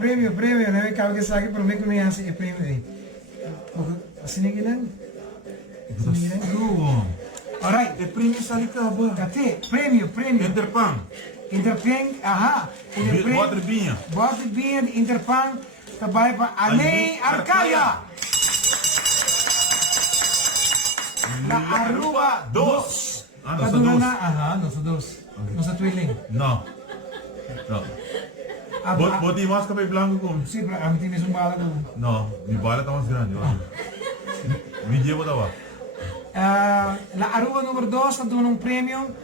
Não é que alguém sabe para mim que me hace prêmio aí. Assim ninguém não? Duo. Alright. E prêmio sali kaba. Até, prêmio. Interpan. Interpan, aha. Water binha. Water Beer de Interpan. Daarbij para Anei Arcaia. La Aruba 2. Ah, nós somos dois. Aha, nós somos dois. Nós somos tweeling. Não. Bota mais cabelo branco como? Sim, para mim tem um bala com. Não, minha bala está mais grande. Me dia bota lá. La Aruba número 2 está dando prêmio,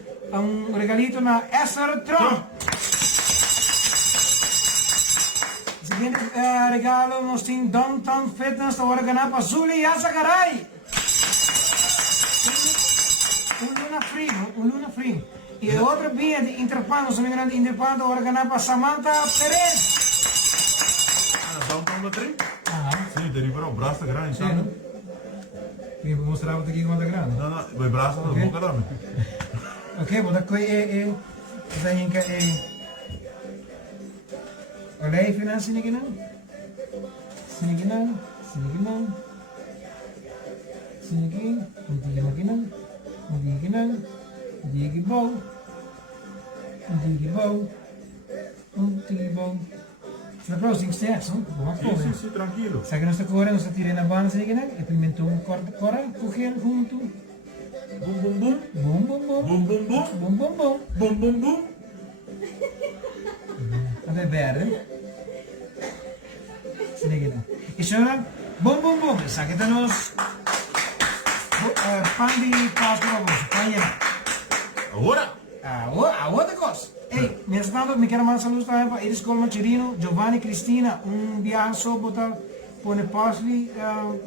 regalito na Esser Trump. Seguinte regalo nós temos Downtown Fitness da hora ganhar para Zuli Yazagaray. Luna free. E outra via de Interpan, nós somos grande Interpan da hora ganhar para Samantha Perez. Downtown 3? Ah, Sim, deriva o braço grande, sim. sabe? Eu vou mostrar aqui quanto é grande. Não, o braço da boca da minha. Ok, vou dar coi daí que olha aí finança Siniginan. Você vai usar steps, não? Boa coisa. Sim, tranquilo. Sabe que nós estamos correndo, nós estamos tirando a banda Siniginan, e pimentou corta, correr junto. Bum, bum, bum. Bum, bum, bum. Bum, bum, bum. Bum, bum, bum. Bum, bum, bum. Até verde. Siniginan. Isso é bum, bum, bum. Sabe que nós pan de pasta para você, panha. Agora? A outra coisa. Ei, nesse tanto, me quero mandar saludos também para Iris Colman Chirino, Giovanni Cristina, viaje só botar por o parsley,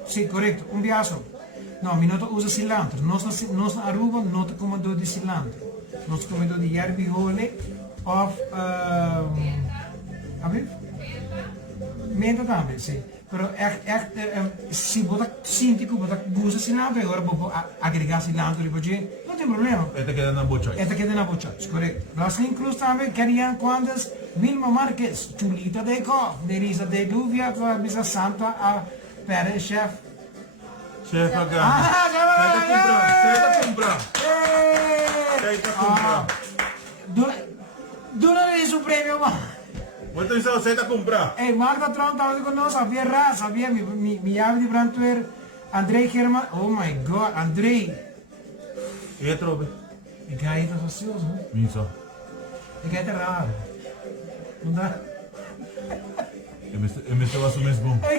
sim, correto, viaje só. Não, mi não usa cilantro. Nós na Aruba não comemos de cilantro. Nós comemos de yerbihole ou menta também, sim. Pero se botar síntico, botar usa cilantro, agora vou agregar cilantro e porque não tem problema. Esta queda na bocha. Esta queda na bocha, correto. Nós incluímos também queriam quantas Vilma Marques, Chulita de Co, Nerisa de Dúvia, Bisa Santa, a Pere Chef. Chef H. Comprar. Dura isso prêmio, mano. Muito isso, você está comprar. Ei, Marta Tron estava conosco, sabia, me ave de Brantwer, Andrei Herman, oh my god, Andrei. E é trobe? E gaita facioso, né? Minso. E gaita raro. Não dá? Eu me estava assumendo bom. Ei,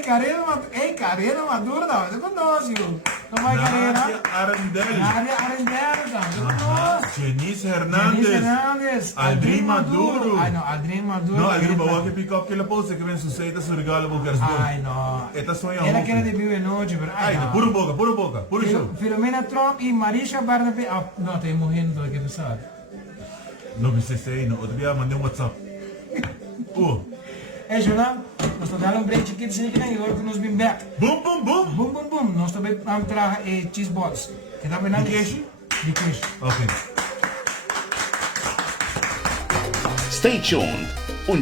carreira madura, não conosco. Não vai carreira. Nádia Arendelle. Nádia Arendelle, não conosco. Janice Hernandes. Aldrin Maduro. Ai, não, Aldrin Maduro. Não, Aldrin Maduro que pick up que ela pose que vem suceita su regalo por Garsbom. Ai, não. Esta sonha Ela quer debut em noite, pero ai, puro boca, puro show. Filomena Trump e Marisha Barnaby. Não, tem morrendo aqui, tu sabe. Não me sei, não. Outro dia mandei WhatsApp. Hey, Jonan, nós estamos dando break aqui de Siniginan e agora que nós vim back. Boom, boom, boom. Boom, boom, boom. Nós também vamos trazer cheese balls. Que está bem na queijo? De queijo. Ok. Stay tuned.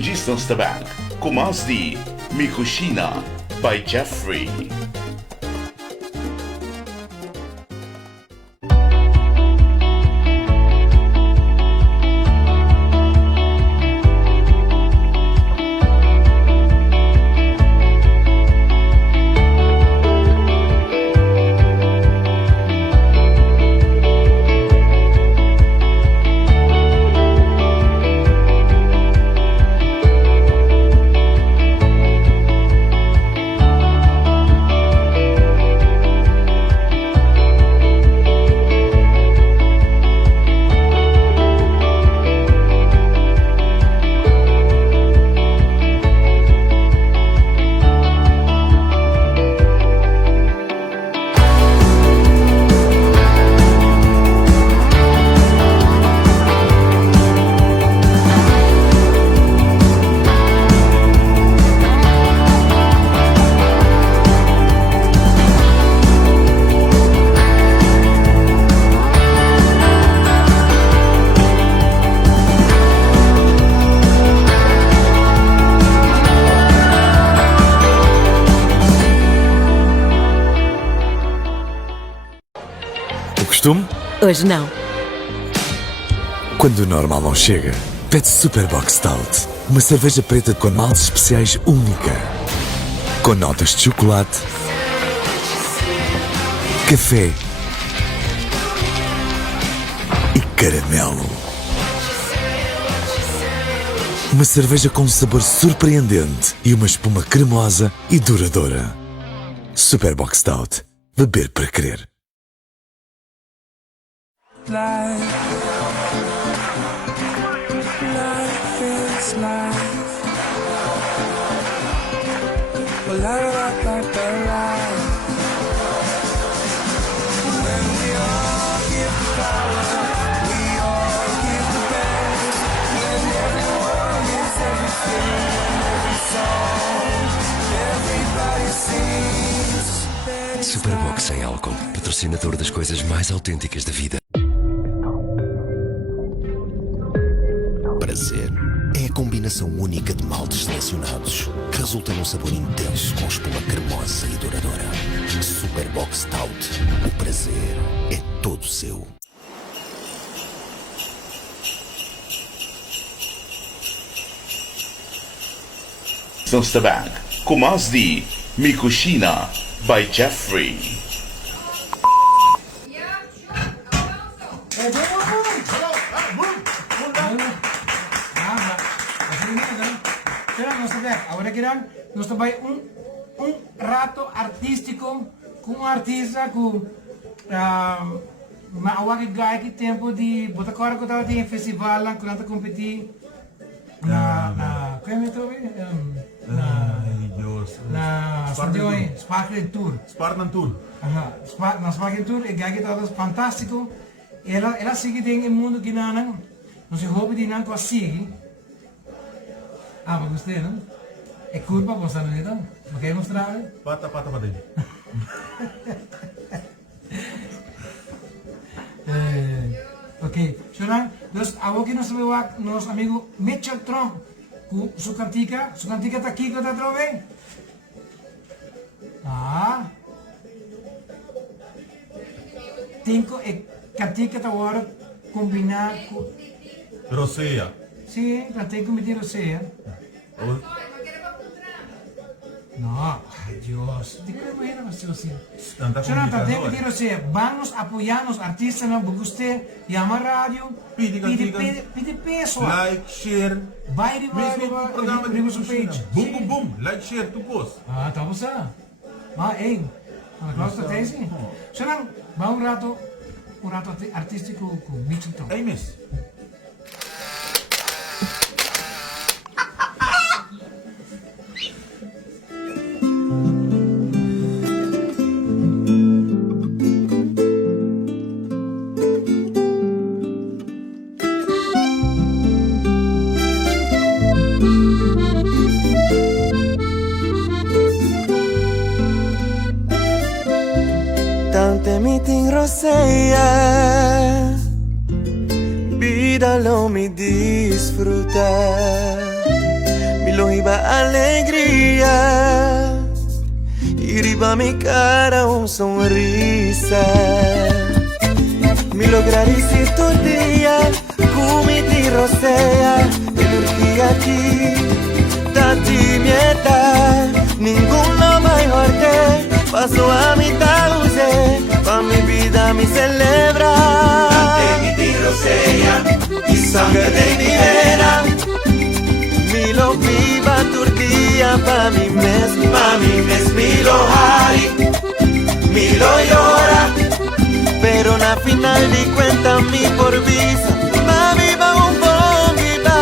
Distance Bank. Com mais de Mikushina by Jeffrey. costume? Hoje não. Quando o normal não chega, pede Superbox Stout. Uma cerveja preta com maltes especiais única. Com notas de chocolate, café e caramelo. Uma cerveja com um sabor surpreendente e uma espuma cremosa e duradoura. Superbox Stout. Beber para crer. Superbox sem álcool, patrocinador das coisas mais autênticas da vida. Prazer é a combinação única de maltes selecionados que resulta num sabor intenso com espuma cremosa e duradoura. Superbox Stout. O prazer é todo seu. Tabac, com mais de Mikushina by Jeffrey. Agora queremos nós também um rato artístico com um artista com uma que ganha que tempo de botar agora que estava em festival lá quando competir na como é que Ai, Deus. na Sparkling Tour. Spartan Tour. Na Sparkling Tour e ganha que estava fantástico. Ela sigue dentro do mundo que não se rouba de não consegue. Ah, mas gostei, não? É curva você não então? Não quer mostrar? Pata dentro. Ok, Shonan, nós agora que nós vemos nosso amigo Mitchell Trump com sua cantica está aqui que está trove. Ah, tenho cantica está agora combinar com Rosea. sim, tem que meter você. No, ay Dios, ¿de qué manera va a ser así? Jonathan, tengo que decir, o sea, vamos a apoyar los artistas, ¿no? Porque usted llama a radio, pide peso. Like, share. Vai Mesmo su page. Boom, boom, boom. Like, share, tu post. Ah, tá você. Ah, hein? A Claudia tá assim. Jonathan, vamos um rato artístico com Mitchell Trump. Hey, miss. Tante meeting roseia, vida lo me disfruta, me lo iba alegría, y riba mi cara un sonrisa, me lograré si tu día, comiti rosea, el aquí, tati mieta, ninguno mejor que paso a mi tauze, pa' mi vida me celebra. De mi rosea y sangre de mi vera. Mi lo viva Turquía, pa' mi mes, mi lo hay, mi lo llora. Pero na final di cuenta mi por visa, mami va un bom viva.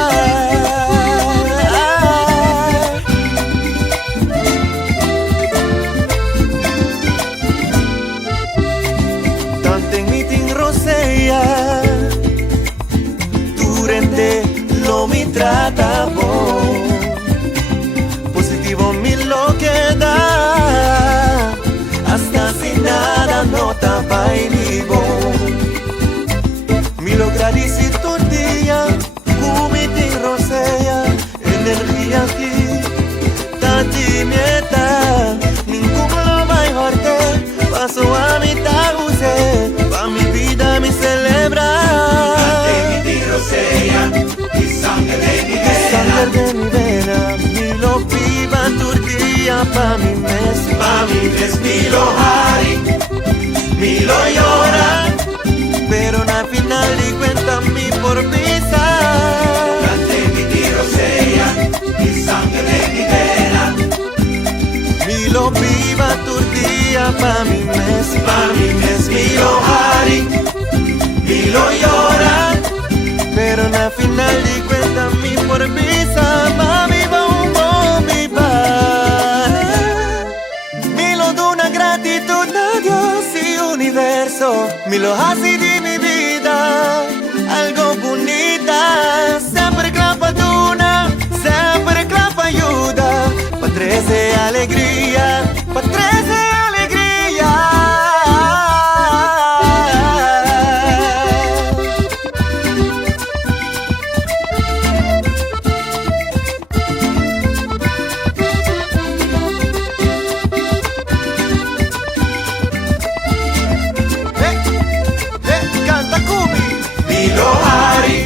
Durante lo mi trata bon, positivo mi lo que da, hasta sin nada no tapa y ni bon, mi lo gradisi pa' mi mes. Pa' mi mes mi lo hari, mi lo llora. Pero na final di cuenta mi por visa. Cante mi tiro sella, il sangue de mi vena. Mi lo viva turdia pa' mi mes. Pa' mi mes mi lo hari, mi lo llora. Pero na final di cuenta mi por visa. Mami va un bombi va. Mi lo do una gratitud a Dios y universo. Mi lo hace di mi vida algo bonita. Sempre clapa duna, sempre clapa ayuda. Pa' 13 alegría, pa' 13 alegría. Canta Kubi. Mi lo hari,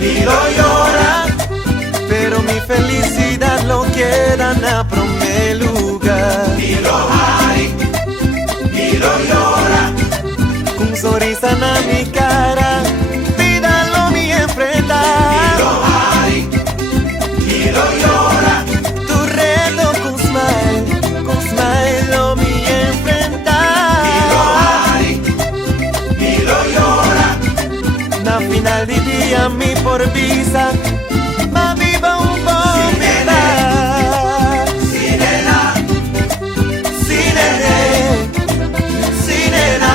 mi lo llora. Pero mi felicidad lo quedan a primer lugar. Mi lo hari, mi lo llora. Con sonrisa en mi cara, vida lo mi enfrentar. Mi lo hari, mi lo llora. Tu reto con smile lo mi enfrentar. Mi lo hari, mi lo llora. Na final di día mi por visa. Ma viva un po' mi va. Si nena, Si nene, si nena,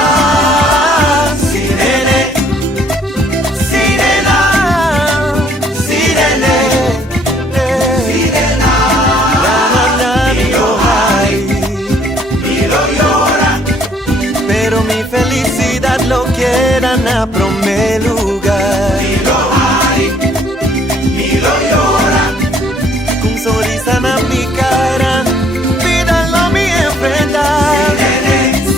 si nene, si nena, si nene, si nena. mi lo hay. Mi lo llora, Pero mi felicidad lo quieran a primer lugar. mi lo hari, mi lo llora. Con sonrisa en mi cara, vida lo mi enfrentar.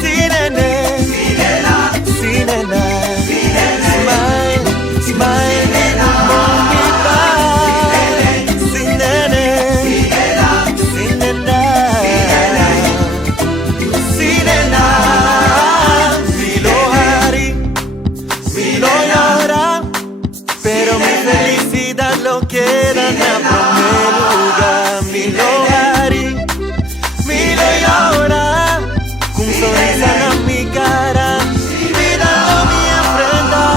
Si nene, Si nena, si nena, si nene. smile, smile, con mi paz. Si nene, si nena, si nena, mi lo hari, mi lo llora. Pero mi felicidad lo quedan a primer lugar. Mi lo hari, mi lo llora. Con sonrisa en mi cara, vida lo mi enfrentar.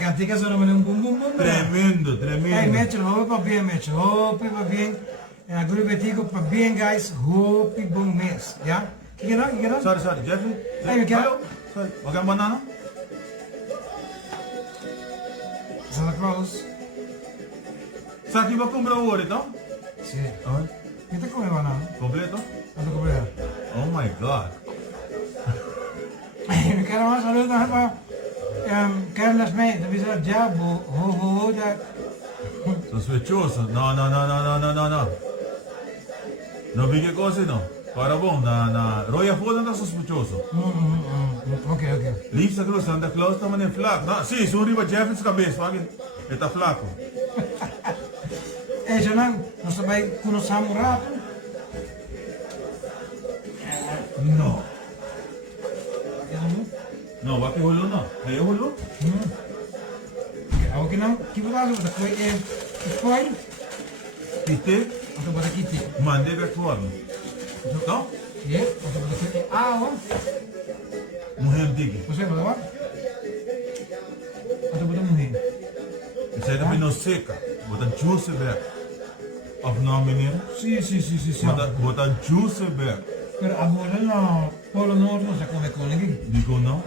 Cantica solo me un bum bum bum. Tremendo, tremendo. Hey, Metro, hoop pa bien, Metro. Hoop pa bien. En a grupo tico pa bien, guys. Hoop bom mes. Ja? Kijk dan, kijk dan. Sorry, Jeffrey. Hey, we kennen. Sorry, mag ik een banana? Santa Claus. Sa aqui vai comprar o ouro, então? Sim. Ah, Kita come banana? completo? Ano ko ba? Oh my God. We kennen maar salut dan maar. Kennen las mee, dat is dat jabo. Ho dat. Sospechoso. No. No vi che cose no. Para bom, na Roya Foda não tá suspeitoso. Ok. Lisa Cruz, Santa Claus tá mané flaco. Não, sim, se riba Jeffers cabeça, ele tá flaco. Já não sabem conhecer um rato? Não. Não, vai que rolou não. Aí rolou? Ok, não. Que você vai fazer? Foi? Kite, Atau pada kita? mandei pra fora. Não? Ya, atau pada kita? Awak? Mulher digi. Você vai lá? Atau pada mungkin? Isso aí também não seca. Botar juice back. Of não, menino? Sim. Botar juice back. Pero abuela no, Polo Norte não se come com ninguém. Digo não?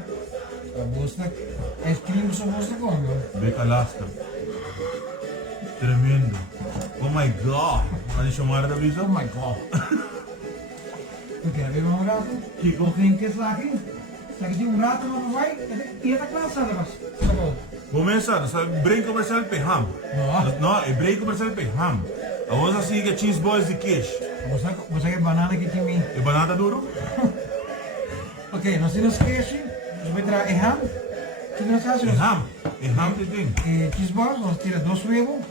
A bosta, es crime só bosta come. Beca Alaska. Tremendo. Oh my god. Ano chamar da visa? Oh my god. Tu quer ver um rato? Kiko. Tem que estar aqui. Está aqui um rato, não vai? E esta classe, mas. Tá bom. Começa, sabe, break comercial pe ham. Não, é break comercial pe ham. A voz assim que cheese balls de quiche. Você quer banana que tem? E banana duro? Ok, nós temos queijo. Nós vamos tirar ham. Que nós fazemos? É ham. É ham que tem. Cheese balls, nós tiramos 2 huevos.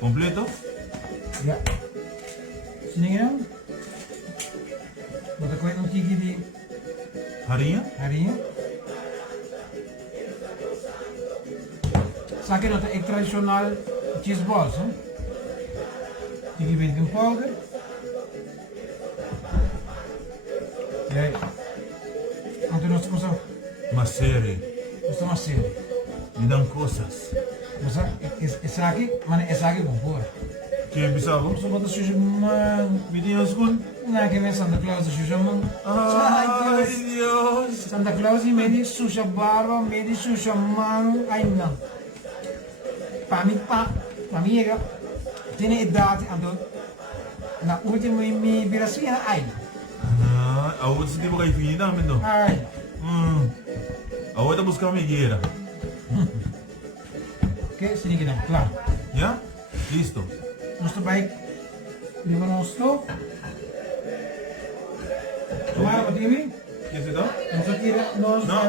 Completo? Ya. Sini kan? Bota kue um tigre de Harinha? Sabe que é tradicional cheese balls, hein? Tigre baking powder. E aí? Ontem nós começamos. Macere. Começamos a ser. Me dão coisas. Mas essa aqui, mano, essa aqui é boa. Que é bisavo? Só bota suja, mano. Me dias com? Não, que vem Santa Claus suja, mano. Ai, Deus. Santa Claus e me suja barba, me suja mano. Ai, não. Para mim, tem idade, então, na última me vira assim, ai. Ah, a outra se tipo que filha da mendo. Ai. A outra buscar uma guerra. Ok, sini kita, claro. Já? Listo. Nós também lima no stove. Tomara para time. Que se dá? Nós tira nós Não.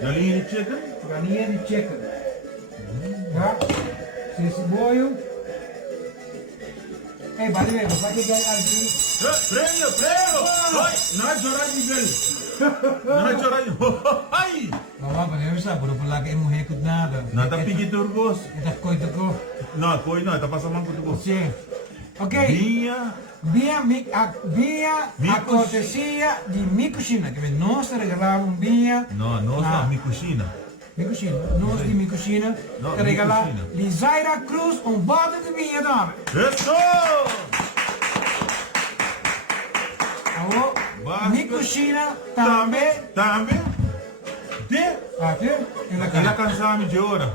Galinha de chicken? galinha de chicken. Tá? Esse boio. Ei, vale bem, você vai ganhar aqui. Prêmio! Oi! Não é chorar de velho! Não é chorar de... Ai! Mama, para bisa, baru pelaki mu ikut nada. Nada pigi turgos. Kita koi teko. Não, coi não, tá passando mal com turgos. Sim. Ok. Vinha. Via a cortesia de Mikushina, que nós regalamos via. Não, nós me coxina. Mikushina, nós de Mikushina, Não, que regalar Mikushina. Lizaira Cruz bote de vinha dame. Isso! Alô, Basta. Mikushina também. Também? De? Aqui? Ela cansava de hora.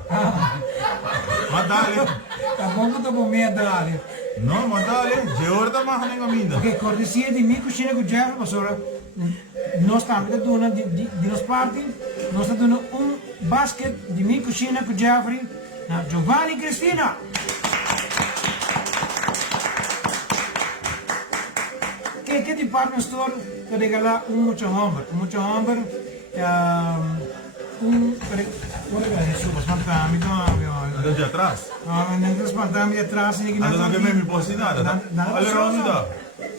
Mas dale. Tá bom que eu tô com medo dali. Não, mas dale. De hora tá mais nem ainda. Ok, cortesia de Mikushina com Jeff, pastora. Nós estamos dando de nos parte, nós estamos dando basket de Mikushina com Jeffrey na Giovanni e Cristina. Que department store que regala mucho hamburger, olha isso, mas mantami Anda de atrás? não mantami atrás ninguém Anda não que me posso nada, tá? Olha onde dá.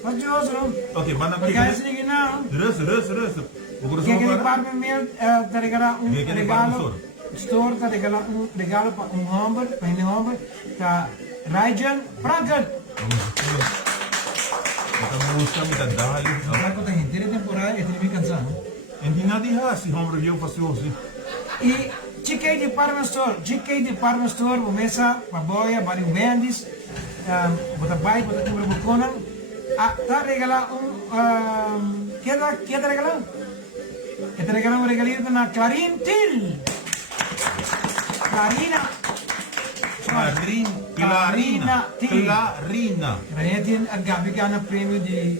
Mas Deus não. Ok, manda Porque aqui. esse ninguém não. Resta. O coração Que agora? department meu te regala Que regalo. Store te regala regalo para hambúrguer, para hambúrguer, para Rajan Franken. Kita busca muita dali. Agora que tem inteira temporada, eu tenho me cansado. Hindi na diha si home review fasiosi. E GK Department Store, começa para boia, para o Wendy's, bota bike, bota kubra bukonan. Tá regalar que tá regalando? Está regalando um regalito na Clarin Till. Clarina. Kaya din ang gabi ka na prêmio de...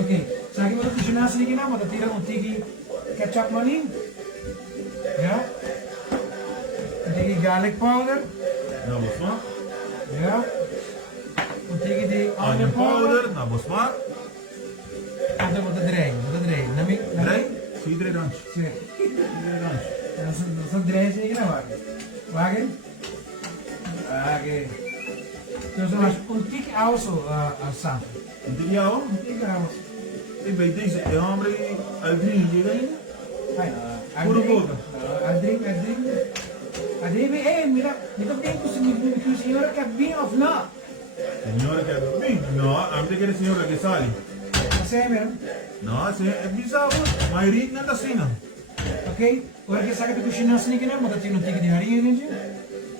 Ok, sa akin mo ito sinasa sige na, matatira kong tigi ketchup manin. Yeah? Tigi garlic powder. Não, você? Ja. Dan tegen die Onion onion powder. powder, na bosma. En dan wordt het draaien. Drei? Zie je dan? Sim. Dat is een draaien zeker nou wagen. Wagen. Dus dat was een tik also Sam. Hindi jou? Een tik also. Ik weet deze, de hambre al drie je dan? Puro boca. Mira tempo se mi signora che viene of not. Signora che bem, no, amte que signora que sali. Você mesmo? No, se é bizarro, mas rit não tá assim. Ok? Ora che sa che tu cucina assim que não, mas tinha um tique de harinha, gente.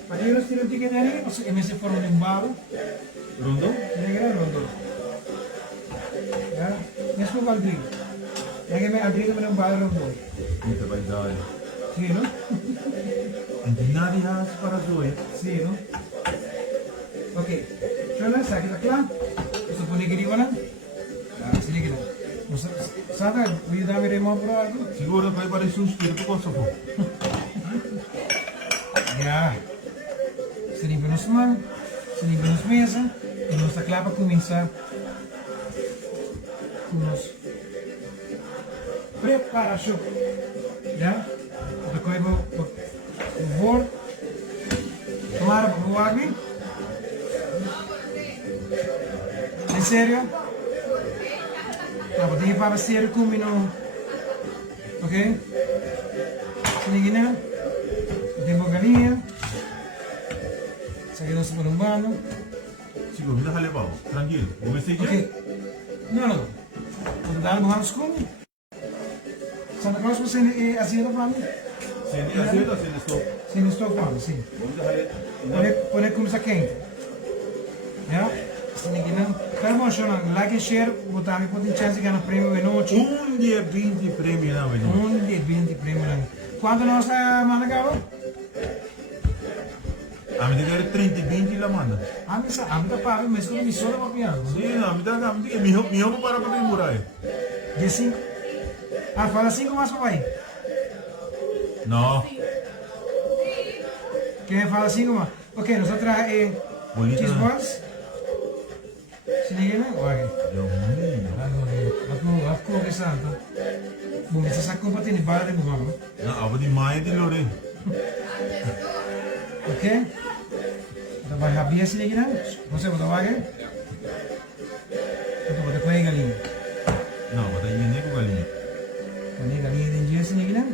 Mas eu tiro um tique de harinha, você é mesmo forma de um balo. Rondo? Negra rondo. Ya, mesmo com aldrigo. É que me aldrigo me um balo rondo. Muito vai dar. Sim, não? Hindi nada has para zoe. Sim, não? Ok. Então, sa kita klar. Gusto po ni giniwan na? Sige kita. Sana, will you dami rin mo bro ako? Siguro kayo para suspiro ko sa po. Ya. Servimos man, servimos mesa, e nossa clapa começa com nos preparação. Ya? Depois vou tomar o água. Em sério? Vou ter para ser combino. Ok? Sinigina. Tempo galinha. Seguindo por um bando. Siguro, me dá halebao. Tranquilo. Vou ver se Ok. Não. Vou dar um hands com. Santa Claus você é assim da família? Sem aceito ou sem estou? Sim, estou falando, sim. Vamos dar Pode começar quente. Ja? Sinigina. Pero bom, Shona, like e share, botar me pode chance ganhar prêmio de noite. dia 20 prêmio na vez. Dia 20 prêmio na. Quanto nós manda cabo? A mim tem 30 20 lá manda. A mim tá pago, mas quando me sola para piano. Sim, a mim tá me roubo para demorar. De 5. Ah, fala 5 mais para vai. Não. Quem fala 5 mais? Ok, nós traemos Bolita. cheese balls. Sinigina? Ok. Aku ke santo. Bom, essa saco para ter bala de bom. Não, a de maio de lore. Ok? Então vai rabia sinigina? Você botar vaga? Então botar com a galinha. Não, vou dar nem com galinha. Com a galinha de dia sinigina?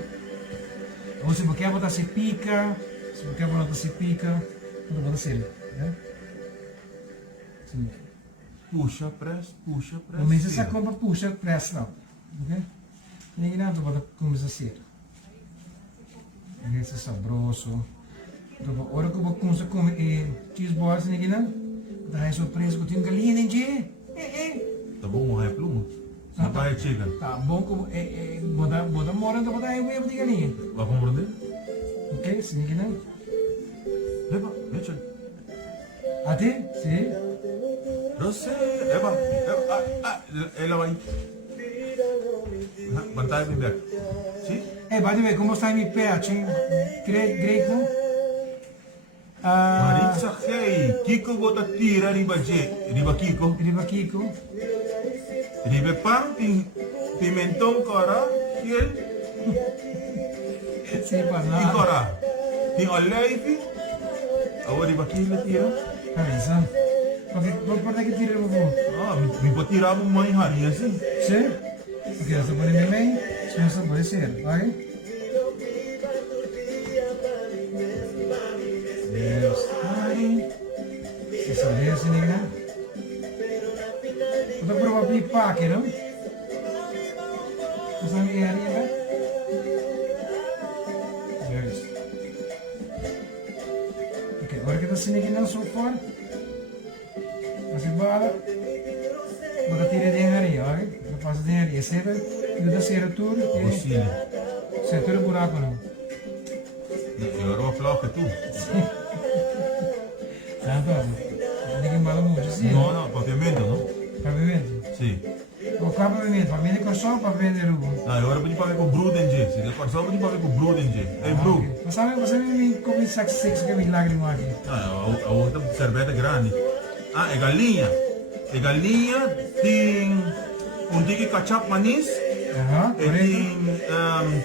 Você quer botar se pica, se quer botar se pica, então botar se, né? Sim. Puxa, press. Não me essa compra puxa press não. Ok? Ninguém não bota começa a ser. Esse é saboroso. Então, ora que eu vou começar a comer cheese balls ninguém não. Daí surpresa que eu tenho galinha em dia. Tá bom, morrer pluma. Não vai chegar. Tá bom como botar mora então botar aí o de galinha. Vai compreender? Ok? Se ninguém não. Leva, deixa. Até? Sim. Não sei, leva. Ela vai. Bantai bem back. Sim? By the way, como está em pé? Great, não? Maritza, hey, Kiko bota tira riba Kiko. Riba Kiko. Riba pang, pimentão cara, kiel. Sim, para E lá. cara, tem oleive. Agora riba Kiko tira. Avisa. Por que tira o bom? Ah, me pode tirar uma mãe haria assim. Sim? Ok, nós vamos pôr bem. Espera pode ser, ok? Essa é a senhora. Vou provar a pipa, não? Você não quer ali, né? Ok, agora que está sendo aqui não so far. Assim, bala. Vou tirar de engaria, ok? Vou passar de engaria. Sebe, eu da cera tudo. Auxílio. Setor buraco, não? Agora vou falar que tu. Ah, tá. Ninguém mala muito, sim. Não, papiamento, não? Pavimento? Sim. O qual pavimento? Pavimento com sol ou pavimento de rua? Não, agora vou te pagar com Brudenje. Se der com sol, vou te pagar com Brudenje. Ei, Bru. Você me come sexo que me lágrima aqui. A outra cerveja grande. É galinha. É galinha, tem tiki ketchup manis,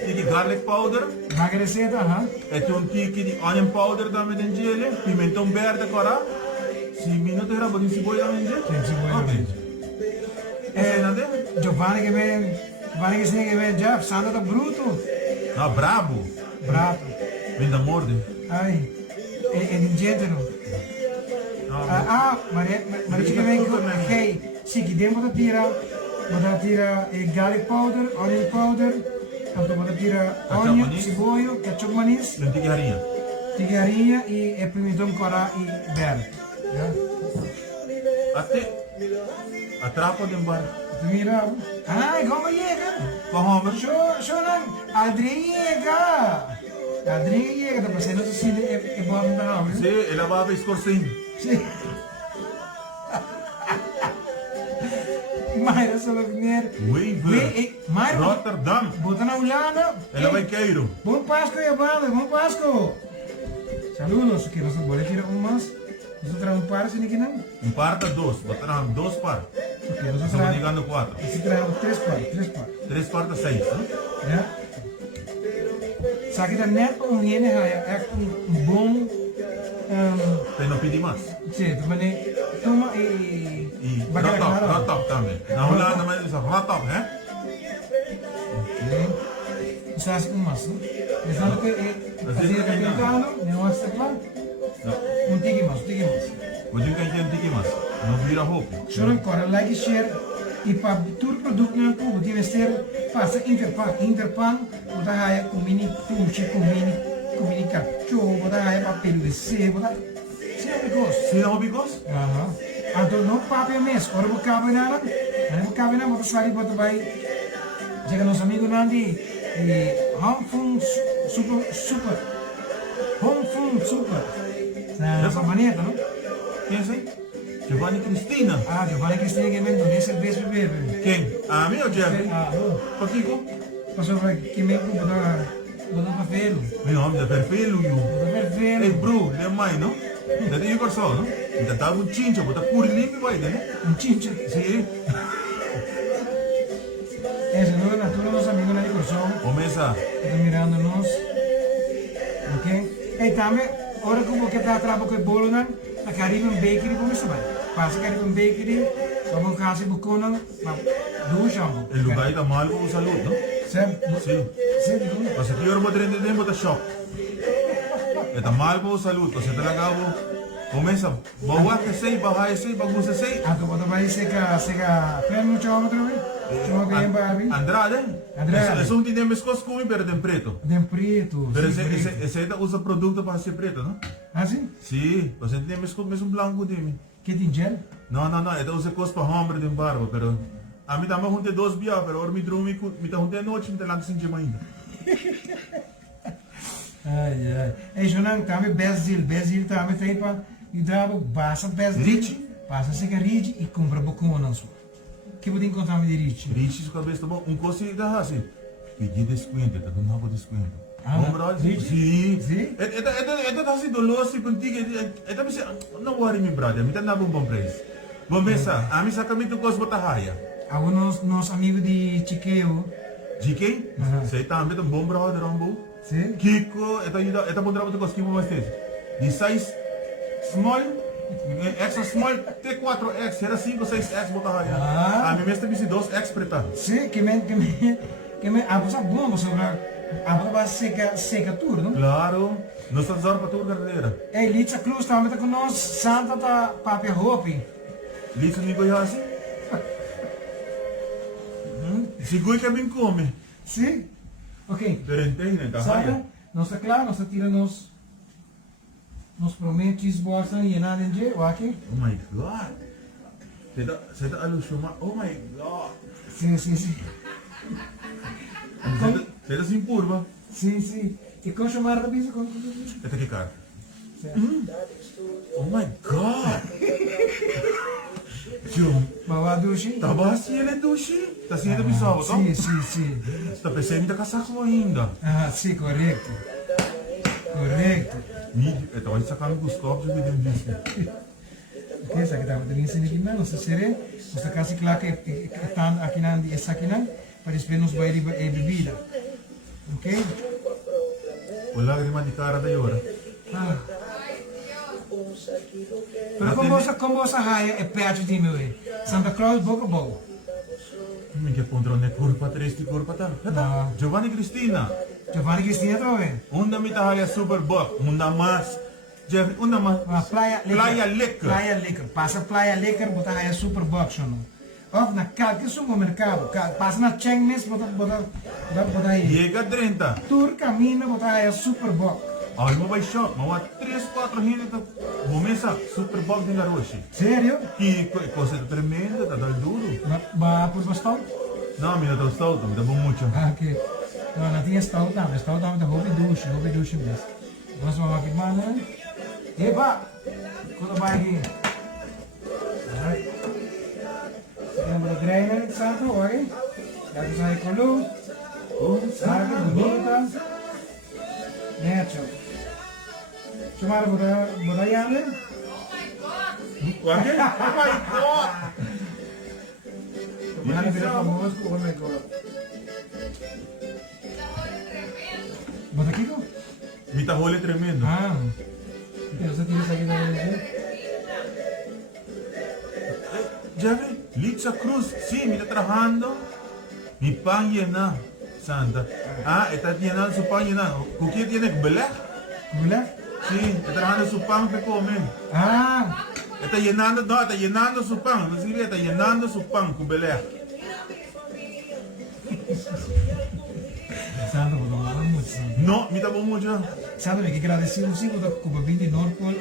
tem garlic powder, Magreceta, tem tiki de onion powder também tem gele, pimentão verde agora. 5 minutos era bom cebola também. Tem cebola também. Giovanni que me já, Sandra tá bruto. Brabo. Bravo. Vem da morde. Ai, é ingente, não? Mas que vem com sim, que dentro bota tira garlic powder, onion powder, então bota tira onion, cebola, ketchup manis, tigarinha e pimentão corá e verde. Até atrapa de bar. Mira, igual uma chega. Como? Show não, Adriega, tá passando assim é bom não? Sim, ela vai escorcer. Sim. Mayra Salogner. Mayra. Rotterdam. Bota na Ulana. Ela vai queiro. Bom Páscoa, Yabana. Bom Páscoa. Saludos. Que nós vamos tirar umas. Nós vamos par, se ninguém não. Par tá 2. Botar 2 par. Ok, nós vamos ligando 4. Se trarmos 3 par. 3 par tá 6. Já. Sabe que net hiene é bom. Tem não pedir mais. Sim, tu mane toma e Ratop também. Na Holanda mais isso, ratop, né? Ok. Isso é assim umas, né? Pensando que fazia capitano, não é este lá? Tiki mas. Hoje que tem tiki mas. Não vira roupa. Só agora like share e para todo produto não tudo deve ser passa interpan, o da raia com mini push, com mini cachorro, o da raia papel de sebo, Sim, não bigos? Então não papel mesmo, ora vou caber nada, vou sair para vai. Chega nosso amigo Nandi, home fun super. Essa maneta, não? Quem é esse? Giovanni Cristina. Giovanni Cristina que vem do nesse beijo bebê. Quem? A mim ou Jeff? Paquico? Passou para que me botar para vê-lo. Meu nome é Perfeilo. Perfeilo. Bro, é mãe, não? Não tem igual só, não? Ainda tá um chincha, botar puro limpo e vai, né? Chincha? Sim. Esse não é natural, nosso amigo na Nicorsão. Começa. Está mirando nós. Ok? E também, ora que você está trabalhando com o bolo, né? A Caribbean Bakery começa bem. Passa a Caribbean Bakery, vamos casa e bucona, duas jambos. O lugar está mal com a saúde, não? Certo? Sim. Mas aqui eu vou ter de tempo da shop. Está mal com a saúde, você está legal. Começa, bawa que sei, bahai sei, bagunça sei. Tu pode vai seca, prêmio no chão outra vez. Chama bem Barbie. Andrade. Isso não tem mais coisas como pero tem preto. Tem preto. Esse aí usa produto para ser preto, não? Ah, sim? Sim, você tem mais coisas branco de Que tem gel? Não, ele usa coisas para homem de barba, pero a mim também junte 2 bias, pero agora me dormi, me tá junte a noite, me tá lá que sentir ainda. Ai. E Jonan também Bezil também tem para e dá basta Bezil. Rich? Passa seca Rich e compra bocona não só. Que pode encontrar de Rich? Rich sua cabeça tá bom, coisa da assim. Pedir desconto, tá dando desconto. Bom, brother? Sim. Tá assim doloroso contigo, tá me não worry me brother, me tá dando bom preço. Bom pensa, a mim saca muito coisa botar raia. Alguns nossos amigos de Chiqueo. GK? Sei também tá bom brother, Rambo. Sim. Kiko, tá bom trabalho com os que vão ter. De size small, extra small, T4X, era 5 ou 6X botar raia. A mim mesmo tem 2X preta. Sim, que me a você bom sobre a bola seca tudo, não? Claro, nós estamos para tudo carreira. É Litsa Cruz também tá com nós, Santa tá papel roupa. Litsa me gosta assim? Segura que bem come. Sim. Ok. Perentei, né? Sabe? Nós tá claro, nós tá tirando nos prometes boas e nada em dia, ok? Oh my God. Você tá alucinado? Oh my God. Sim. Você tá assim curva? Sim. E como chamar a bisa? Esta aqui, cara. Oh my God. Tio. Bawa dushi? Tá assim ele é dushi. Tá assim ele é bisol, tá? Sim. Tá pensando em tá casaco ainda. Sim, correto. Correcto. Então, isso acaba com os copos de vida. Ok, essa que estava também sendo aqui, não se será. Você quase claro que está aqui na essa aqui não, para depois nos vai bebida. Ok? O lágrima de cara da hora. Ah. Pero como você raia é perto de mim, Santa Claus boca boa. Mi che controne curva tristi curva ta. Ah. Giovanni Cristina. Giovanni Cristina trove. Onda mi ta haya super box. Onda mais. Jeffrey, onda mais. Playa Lekker. Playa Lekker. Passa Playa Lekker, botar raia super box no. Of na qualquer supermercado, passa na Cheng Mes, botar aí. Llega 30. Tour caminha, botar raia super box. Ai, mo vai shop. Mo vai 3-4 gente. Momesa super box de garoche. Sério? E coisa tremenda, tá dando duro. Por bastão? Não, minha tá stout, me dá bom muito. Ah, ok. Não tinha stout não da hobby douche mesmo. Nós vamos aqui, mano. Epa! Quando vai aqui? Temos o drainer de santo, olha. Já que sai com luz. Sabe, bonita. Neto. Chamar Bodayane? Oh my god! Mana vira famoso, oh my god. Bota aqui, não? Mi tá rolê tremendo. Ah. Eu só tiro isso aqui da Jeffrey, Litza Cruz, sim, me está trabajando. Mi pan llena, Santa. Ah, está llenando su pan llenando. ¿Con quién tiene belé? Mulher? Sí, está trabajando su pan que come. Ah. Está llenando su pan. No sirve, está llenando su pan con belé. Santo, vou dar muito, Santo. No, me tá bom muito. Sabe que agradecemos sim por bebida de Norpol,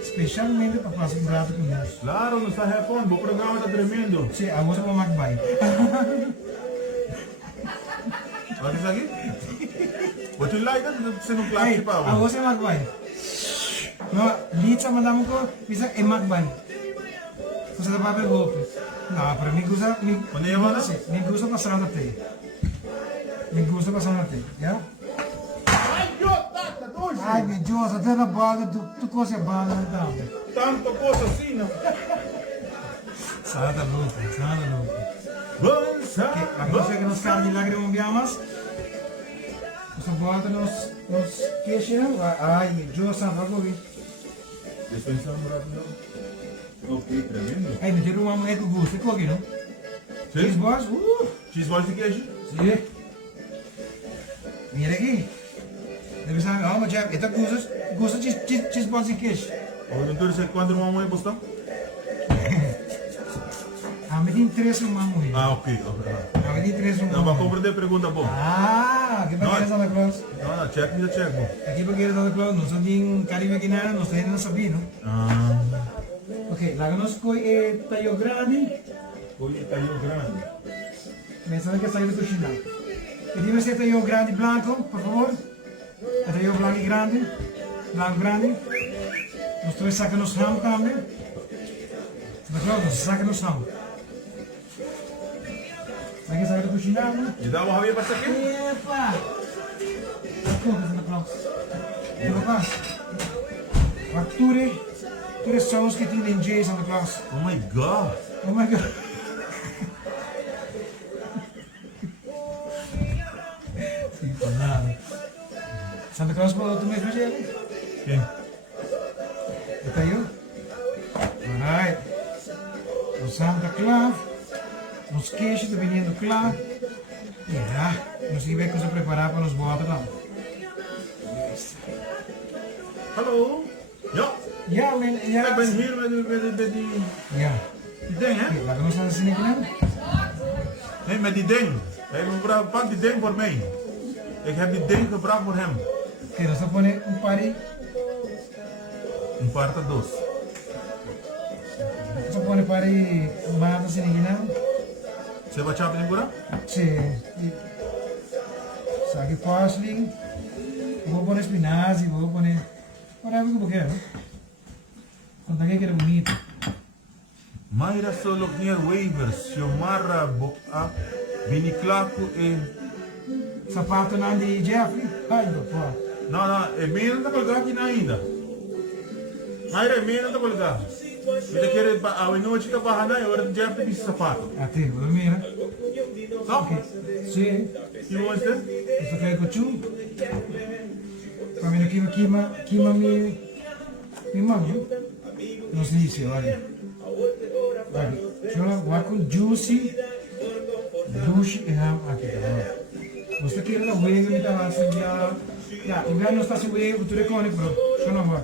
especialmente para passar um rato conosco. Claro, não está refone, o programa está tremendo. Sim, a você vai mais bem. Olha isso aqui. What you like, você não Ei, plástico para a você vai bem. Não, Litsa mandamos com isso é mais bem. Você vai ver roupa. Não, para mim gusta, me gusta passar na tela. Me gusta passar na tela, já? Ai, meu Deus, até na bala, tu coisa bala, não. Tanta coisa assim, não? Sada louca. Agora que nós carne de lágrimas enviamos, você bota nos queixos, ai, meu Deus, Santa Claus. Dispensão rápido. Ok, tremendo. Ai, me tira uma mulher que gosta, qual que não? Cheese balls, Cheese balls de queijo? Sim. Mira aqui. Deve saber, mas já, esta gosta de cheese balls de queijo. Olha, então você quando uma mãe postou? Me tem 3 uma mulher. Ah, ok. Me tem 3 uma. Não, para compreender pergunta bom. Ah, que para Santa Claus. Não, check me check bom. Aqui para Santa Claus, nós não tem Caribe aqui nada, nós ainda não sabemos, não? Ah. Ok, lá nós coi taio grande. Coi taio grande. Pensando que saiu do cozinha. Pedimos esse taio grande branco, por favor. Taio branco grande. Branco grande. Nós dois sacamos ramo também. Santa Claus, nós sacamos ramo. Lagi saya ada kucingnya, Di dalam habis pas sakit? Iya pak. Aku Santa Claus. Terima kasih. Waktu deh saus que tem em Santa Claus. Oh my god. Oh my god. Sim, nada. Santa Claus para tu mesmo dia? Quem? Ito yun. Alright. O Santa Claus. Nos queixos está vindo claro. Ja, nos iba a preparar para nos botar lá. Hallo? Ja. Ja, men, ja. Ik ben hier met die... Ja. Die ding, hè? Laten we ons aan zien nou. Nee, met die ding. Hey, mevrouw, pak die ding voor mij. Ik heb die ding gebracht voor hem. Oké, dan zal ik een pari. Een parta dos. Zal ik een pari matas in nou. Você vai chapar agora? Sim. Sabe parsley. Vou pôr espinafre, vou pôr... Para ver o que é. Quanto é que era bonito. Mayra solo neer waivers. Xiomara boa. Viniclaco e... Sapato não de Jeffrey. Ai, doutor. Não, é meio não tá colgado aqui ainda. Mas é meio não tá colgado. Você quer a noite tá barrando aí, hora de já ter visto sapato. Até, mira. Só? Sim. E você? Isso quer que eu chu? Para mim aqui minha mãe. Não sei se olha. Olha, eu com juicy, douche e ham aqui. Você quer na wega me tá assim já. Já, o gajo não está sem wega, tu recone, bro. Só não vai.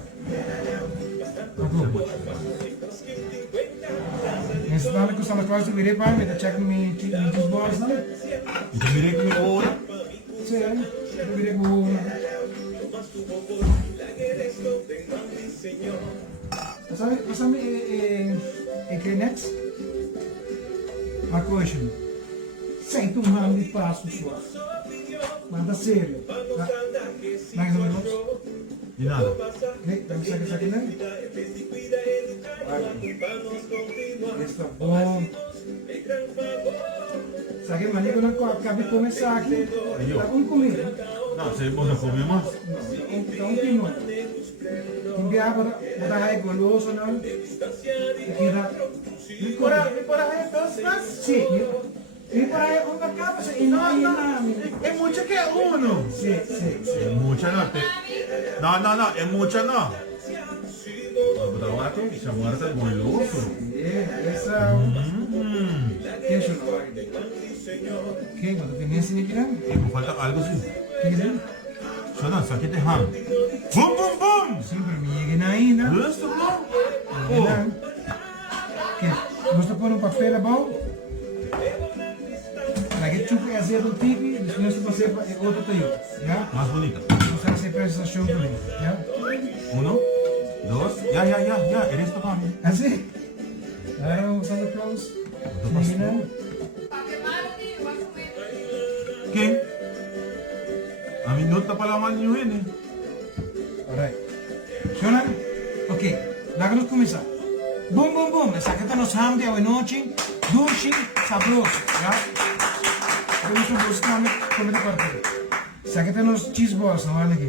Nesse ano que eu estava quase virei para mim, tá check me dos bolas, não? Então virei com o ouro. Sim, eu virei com o ouro. Sabe que next? A question. Sente ramo de passo só. Manda sério. Mais ou menos. De nada. Ok, vamos sacar isso aqui, né? Está bom. Sabe, mas eu não acabei de começar aqui. Tá com comida. Não, você não come mais? Então, um pino. Hindi ako matahay goloso na. Kira. Para aí, dos Sí. Y para ahí una capa se É mucha que uno. Sí. É mucha no. No, é mucha no. Trabajo, chamar de goloso. Esa. Eso no va. ¿Qué? ¿Cuando tenías en el Me falta algo assim. ¿Qué es eso? Só isso aqui tem ham. Bum! Siempre me lleguen ahí, ¿no? Isso, não? ¿Qué? ¿Gusto por un papel abajo? Para que chupe a hacer un tipi, después se pase otro tayo. ¿Ya? Mais bonita. Vamos a hacer presentación por ahí. ¿Ya? 1, 2, ya. Eres tu mami. ¿Así? Ahora vamos a dar aplausos. ¿Imaginan? Pakai malu ni, wag kumain. Quem? A minuta pala man yun eh. Alright. ¿Suenan? Ok, déjanos comenzar. Boom. Sáquenos ham de hoy noche. Dulce, sabroso. ¿Ya? Vamos a buscar comida para ti. Sáquenos cheese balls, ¿no? Van aquí.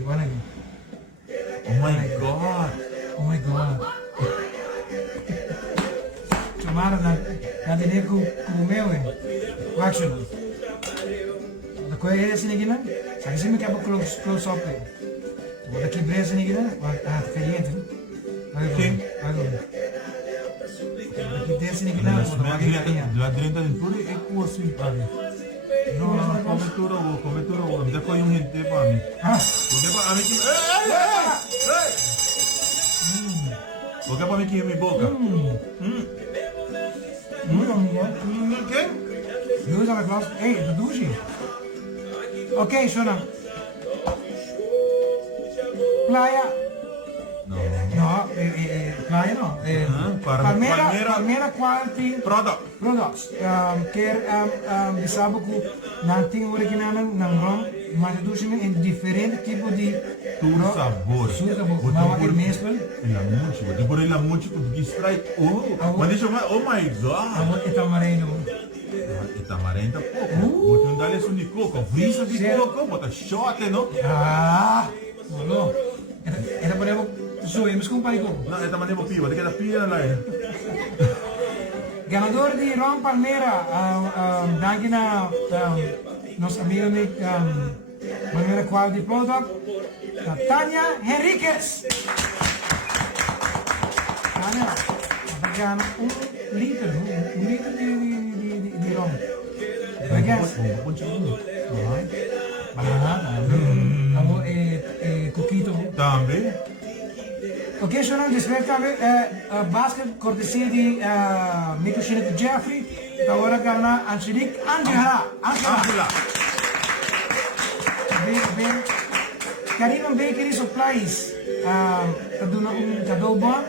Oh my god. Tomara na dinheiro com o meu, action. Da coisa é assim, né? Sabe se me quer close up. Vou daqui breza, né? Ah, tá caliente, né? Quem? Daqui desce, né? La direita de tudo é com assim, para mim. Não, cobertura, me dá com um gente para mim. Porque para mim que... Porque para mim que é minha boca. Quem? Doe aan het glas. Hé, dat doe je. Oké, Sona. Playa. No, playa no. Palmera quality products. Que sabe que não tem original não rom, mas doe je in diferente tipo de tudo sabor. Mas é mesmo. La mucho, depois la mucho com distrai. Mas deixa eu ver. Oh my god. É tamarino. Tamarém tá pouco. Bota um dali de coco, brisa de coco, bota shot, não? Não. Era podemos zoemos com pai coco. Não, esta maneira piva, tem que dar piva lá. Ganador de Ron Palmera, daqui na nosso amigo de Palmera Quality Product, Tânia Henriquez. Tânia, vai ganhar litro de rum. Vai ganhar. Coquito. Também. Ok, Shonan, desperta basket cortesia de Mikushina de Jeffrey. Agora karena Angelique Angela. Bem. Karina Bakery Supplies. Kaduna cadeau bon.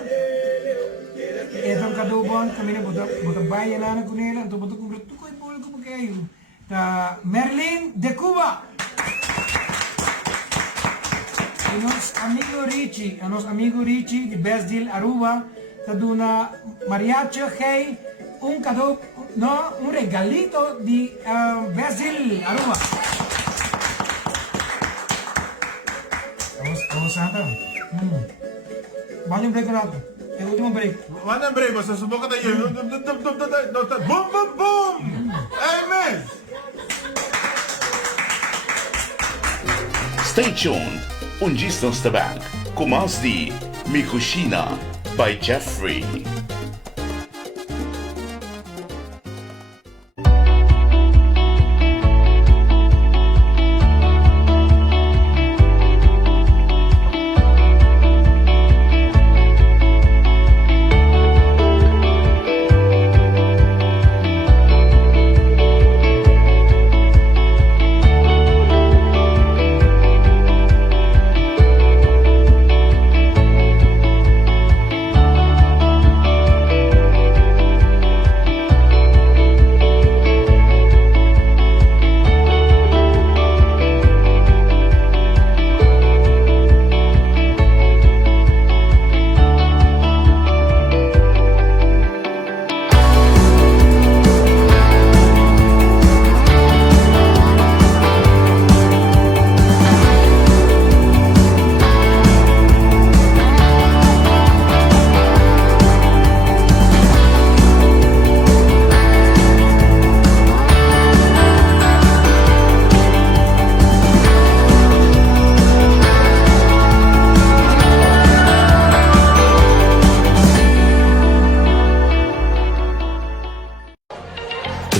Então cadeau bon kami na buta bayan na kunela. Então buta kumpre tukoy bol ko pagkayo. Merlin de Cuba. E nosso amigo Richie de Best Deal Aruba, está dando mariachi, hey, um regalito de Best Deal Aruba. Santa. Vale um break rápido. É o último break. Manda break, você só boca daí. Bum, bum, bum! Amen! Stay tuned. Undistans Tabak. Kumas di Mikushina by Jeffrey.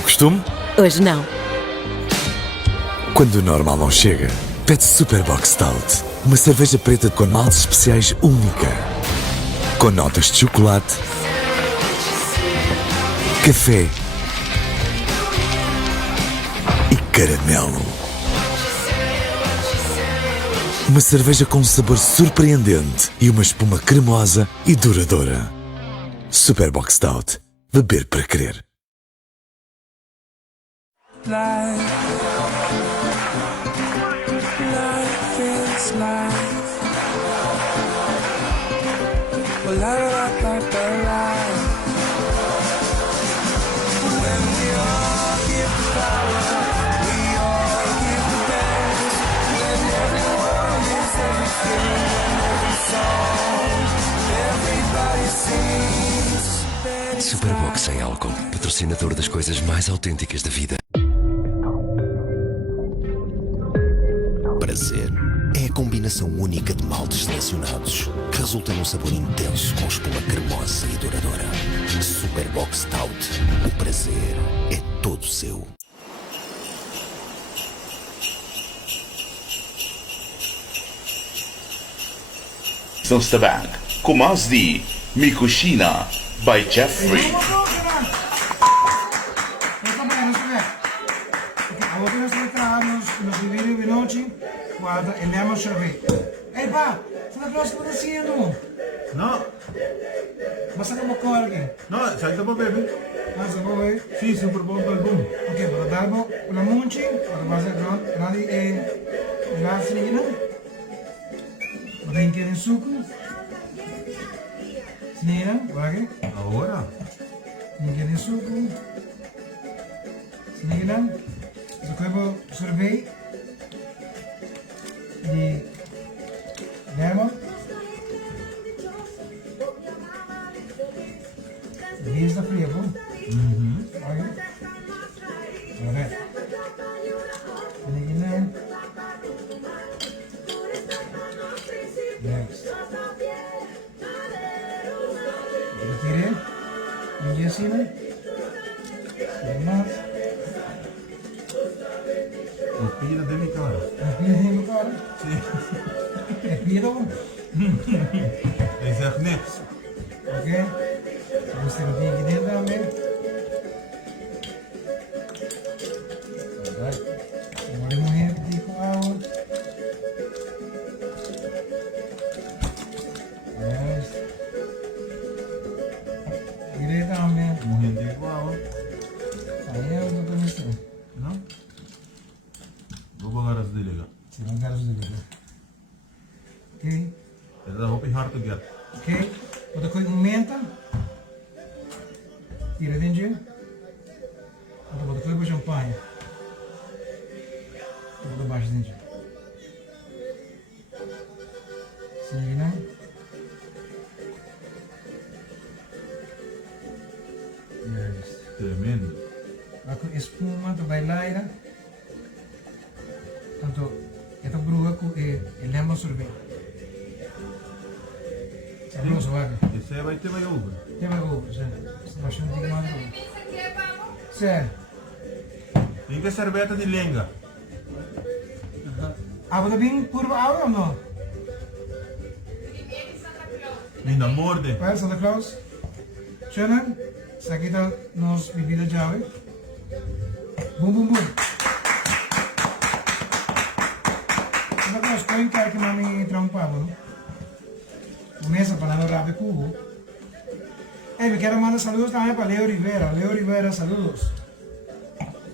Costume? Hoje não. Quando o normal não chega, pede Superbox Stout. Uma cerveja preta com maltes especiais única. Com notas de chocolate, café e caramelo. Uma cerveja com um sabor surpreendente e uma espuma cremosa e duradoura. Superbox Stout. Beber para crer. Life is life. Well, life like the life. When we all give the power, we all give the best. When everyone is everything, and every song, everybody sings. Superbox sem álcool, patrocinador das coisas mais autênticas da vida. Prazer é a combinação única de maltes selecionados que resulta num sabor intenso com espuma cremosa e duradoura. Superbox Stout. O prazer é todo seu. Undistans Tabak. Kumas di Mikushina by Jeffrey. Agora nós entramos no vídeo de noite, quando elemos cerveja. Ei, pá, você não está fazendo? Não, Basta como corre. não, sai da bebê. Mas eu vou ver. Sim, super bom album. Ok, para dar uma munchi, para fazer grande glasina. Tem que ir em suco. Snira, vai. Agora? Tem que ir em suco. Snira. Zo hebben we sorbet. De lemon. Deze de flavor. Oké. Alright. En again. Next. Retire. Injección. Más. Respira de minha cara. Respira agora. Sim. Respira. Hij zegt niks. Ok? Vamos ter aqui dentro também. Alright. Agora eu vou repetir com água. Yes. Direito também. Morrendo de igual. Aí eu estou começando. Não? Vou pagar as dele agora. Se não quero fazer. Ok? Ele hoop ik hard te get. Ok? Outra coisa, menta. Tira dentro. Outra coisa, champanhe. Tudo baixo dentro. Tremendo. Aku espuma to bailaira. Tanto ito bruga ko lembra sorvete. Sabroso, vaga. Esse aí vai ter mais over. Tem mais ovo, já. Essa baixando de mais ovo. Isso aqui é vamos. Sério. Tem que cerveza de lenga. Água bem puro água ou não? Primeiro Santa Claus. Linda morde. Vai, Santa Claus. Tchanan. Isso aqui tá nos bebida de água. Bum, bum, bum. Santa Claus, põe que mami trompava, não? Começa falando rápido cubo. Me quero mandar saludos também para Leo Rivera. Leo Rivera, saludos.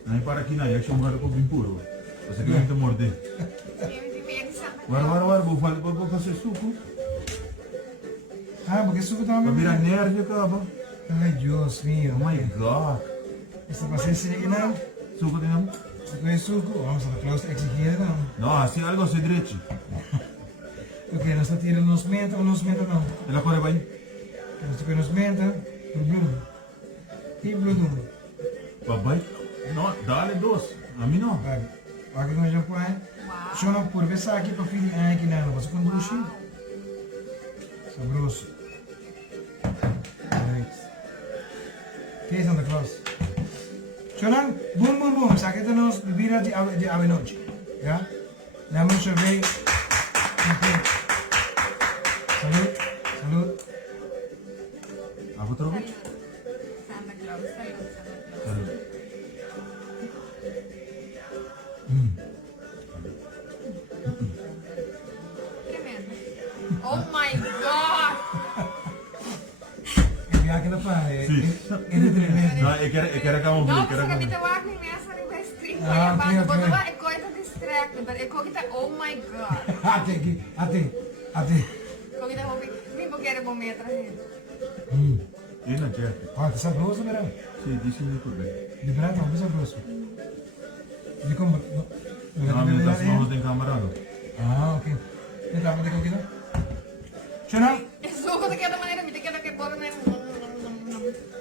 Aí para aqui na action mora com bem puro. Você quer muito morder. Primeiro Santa Claus. Guarda, vou fazer suco. Ah, porque suco Para também. virar nerd, acaba. Ai, Deus mío. Oh my god. Esse paciência aqui não. Suco de namo? Você conhece suco? Vamos, Santa Claus exigir não. Não, assim algo se direito. Ok, nós estamos tirando nos menta ou nos menta não. Ela corre bem. Nós temos nos menta, blum. E blum. Papai? Não, dá-lhe dois. A mim não. Vai. Aqui nós já põe. Só não por ver aqui para filho aqui não. Você com buchi? Sabroso. Right. Que é Santa Claus? Chonan, bum bum bum. Sa kita nos bebida de ave noche. Ya? Lemon sherbet. Okay. Salud. Salud. Apa terus? Santa Claus. Salud, Santa Claus. Salud. Tremendo. Oh my God! Ya que la pa. Sí. Ele tremendo. Não, eu quero que eu Não, quero você que me deu água nessa, não vai escrever. Ah, ok, ok. Quando vai, é coisa distracta, mas é coisa, oh my God. Até aqui. Coisa, nem vou querer momento, gente. E não quer. Olha, tá sabroso, verão. Sim, disse muito bem. De verdade, não, sabroso. De como? Não, minha das mãos tem camarada. Ah, ok. Então, vou ter que ouvir. Chonan. É suco daquela maneira, me queda que boa, né?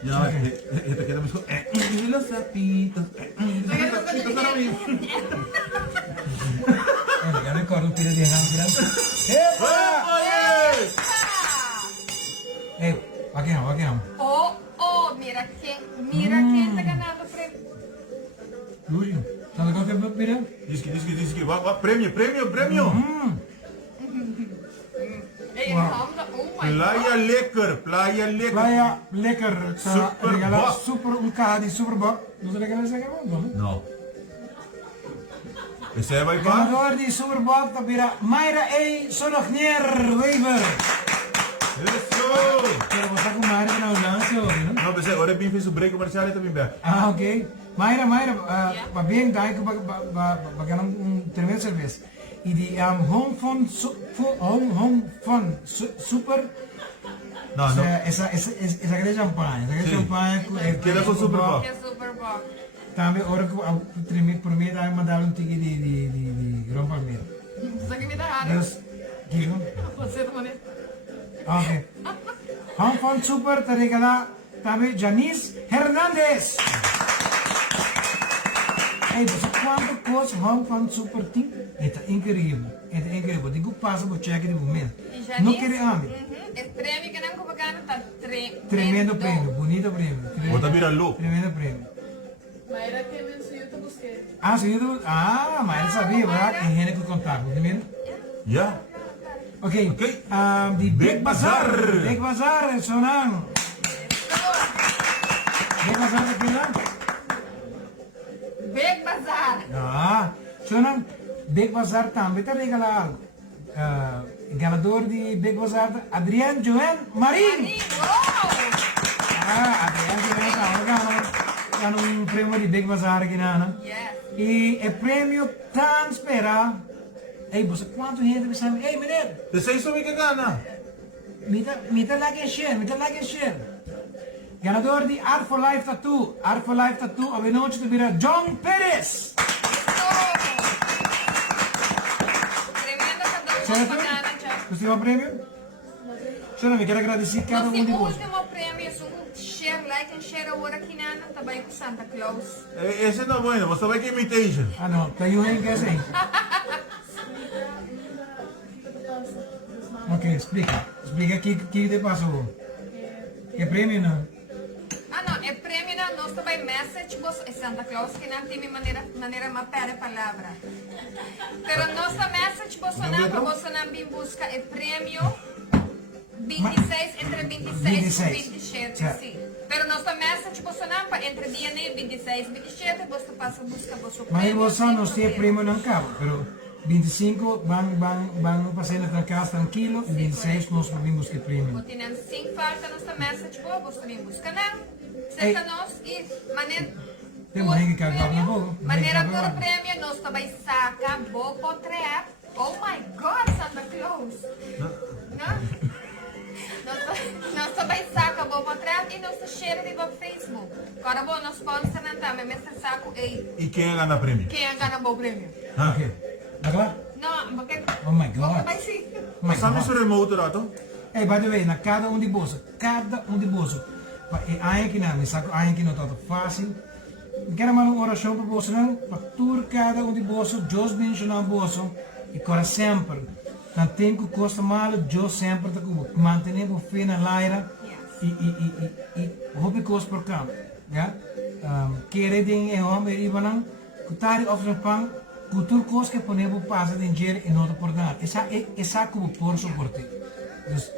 Não, esta queda me escuta. E los sapitos. Ya recordo un pide de gran. ¡Epa! Aquí no. Oh, mira quem tá ganhando o prêmio. Luigi, ¿sabes qué te pide? Diz que vai prêmio. Ei, Hamza, oh my God. Playa lekker. Playa lekker. Super Regala Bock. super un caja de Superbock. ¿No se regala ese cabrón, no? Não. Esse aí vai para? Ganador de Superbock tá vira Mayra A. Sorognier Weaver. Isso! Pero você com Mayra na ambulância hoje, não? Não, pensei, agora bem fez o break comercial e também bem. Ah, ok. Mayra, va bien, dai que va ganar un tremendo cerveza. Y de Home Fun Super. Não, O não. sea, esa que de champanhe. Esa que de Sí. champanhe. Queda com Superbock. Que é Super Bowl. Também, agora que por mim, dá mandar um ticket de Grão Palmeira. Isso aqui me dá raiva. Deus, que Você tá maneiro. ok. Home Fun Super, te regalar também Janice Hernandez. Hey, você quanto custa Home Fun Super Team? É incrível. Digo, passa por cheque de momento. Não queria amar. Esse prêmio que não convocado tá Tremendo prêmio, bonito prêmio. Bota virar louco. Tremendo prêmio. Mayra que me ensinou a buscar. Ah, sim, mas ele sabia, verdade? Em Henrique contato, não é? Ja. Ok. Ok. De Big Bazaar. Bazaar. Big Bazaar, Sonang. Big Bazaar aqui, não? Big Bazaar. Ah, Sonang, Big Bazaar também está regalado. Ganador de Big Bazaar, Adrian Joan Marin. Adrian Joan ganhou um prêmio de Big Bazaar aqui, não? Yes. E é prêmio tão esperado. Ei, você quanto gente me sabe? Ei, menino, Esse aí só me que gana. me dá like and share. Ganador de Art for Life Tattoo. Art for Life Tattoo, a noite te vira John Pérez. Tremendo cada Certo? bacana, tchau. Você vai prêmio? Senhora, me quero agradecer cada um de Nosso vocês. último prêmio é um share, like encher agora aqui na também com Santa Claus. Ese no es bueno, vos sabés que imitation. Ah, não, tá aí o que é assim. Ok, explica. Explica que te passou. Que prêmio, não? Ah, não, é prêmio na nós também message vos é Santa Claus que não tem maneira uma pera palavra. Pero nossa message vos não vem busca é prêmio 26 entre 26 e 27, sim. Pero nossa message vos não entre dia 26 e 27 vos passa busca vos prêmio. Mas você não tem prêmio não cabo, pero 25 vão passar na casa tranquilo e 26 nós vamos buscar prêmio. Vos tem sem falta nossa message vos também busca não. Cerca nós e maneira tem maneira que cagar na boca. Maneira por prêmio nós também saca bo potrear. Oh my God, Santa Claus. Não? Nós também saca bo potrear e nós cheira de bo Facebook. Agora bom nós sponsor não tá, mas esse saco é. ¿Y quién gana premio? Quem ganha bo prêmio? Ok. Agora? Não, porque Oh my God. vai sim. ¿Sabes su remote, Rato? Hey, by the way, na cada de bolso. Aí que não, me saco aí que não tá fácil. Quero mandar uma oração para você, não? Para tudo cada de bolso, Deus bendiga o bolso e cora sempre. Não tem que custa mal, Deus sempre tá com manter o fé na laira e hobby coisa por campo, já? Querer tem homem e banang, cutari oferece pão, cultura coisa que podemos passar de dinheiro e não importante. Essa como por suporte. Dus,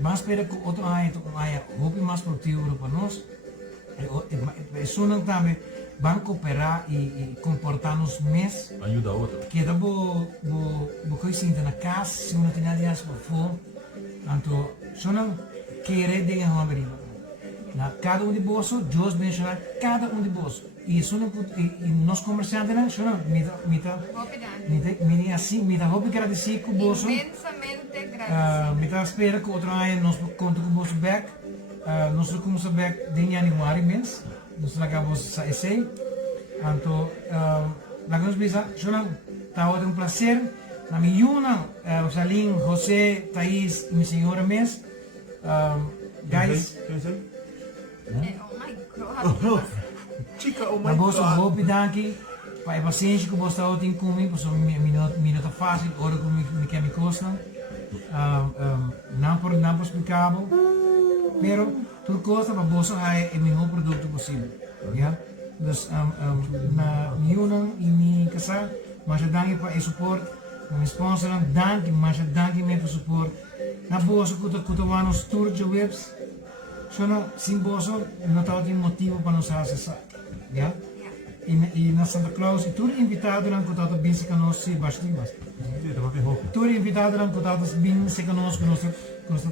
mas espera que outro ano hobby mais produtivo para nós. Isso não também vão cooperar e comportar-nos mais. Ayuda a otro. Que dá bo coisa na casa, se não tem nada para fora. Então, só não querer de uma briga. Na cada de bolso, Deus menciona cada de bolso. E isso não e nós comerciantes não, só não me assim, me dá hobby agradecer com o bolso. Imensamente agradecido. Me dá espera que outro ano nós conta com o bolso back. Nós começamos back de januário mês. Nós acabamos esse. Então, lá que nós bisa, só não tá um prazer. Na minha Rosalín, José, Thaís e minha senhora mês. Guys. ¿Quién es él? Oh my God. Chica, oh my Maar boos God. op bedanken. Para a paciência que você está tendo comigo, porque minuto fácil, hora que me quer me costa. Não por explicável. Pero tudo costa para você é o melhor produto possível. Ja? Dus na minha e minha casa, mas eu danke para o suporte. Mijn sponsor, danke, mas eu danke me para o suporte. Na bolsa que eu vou nos tour de webs. Sono sin bolso, não está tem motivo para nos acessar. Ja? E na Santa Claus, tudo invitado não contato bem se conosco bastimos. Sí, te va a fijar. Tudo invitado não contato bem se conosco nós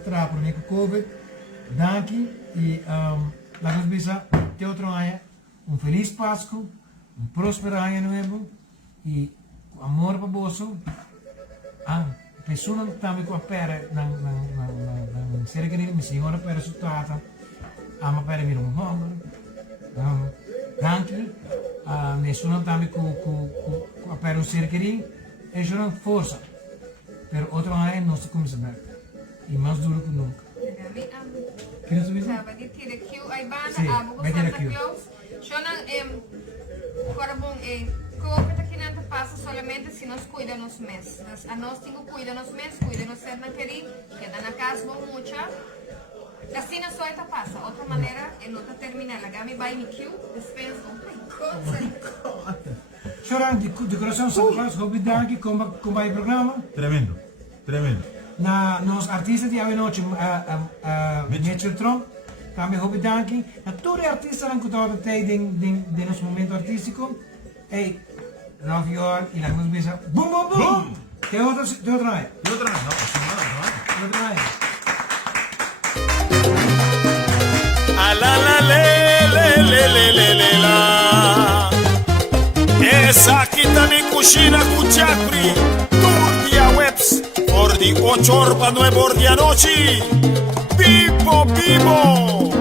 tra por meio Covid. Danke e lá nos bisa te outro ano feliz Páscoa, próspero ano novo e amor para bolso. Pessoa também com a pera na ser querido, minha senhora pera sutata, ama pera vir home. Danke, nessuno também com a pera ser querido, é já não força. Pero outro ano nós começa bem e mais duro que nunca. Queres ouvir? Sabe, de tira aqui a banda, Sim, a boca vai tirar Santa aqui. Claus. Já não, agora bom, coisa que não passa somente se nós cuidamos mês. A nós temos que cuidar nos mês, cuidar nos ser não querer, queda na casa bom muito. Assim não só esta passa. Outra maneira é não terminar. A Gami vai me kill, dispensa. Oh my God. Choram de coração, Santa Claus, obrigado com o programa. Tremendo, tremendo. Na nos artistas de ave noite, Mitchell Trump, também obrigado. Na todos os artistas que estão até de nosso momento artístico, hey, love you all e lá nos beijamos. Boom, boom, boom! Te outro ano. ¿Y otra vez? No, sin nada, no. Te outro ano. A la le la. Esa kita mi cucina kuchakri. Turdia webs. For the 8 orba 9 ordia noci. Pipo, pipo.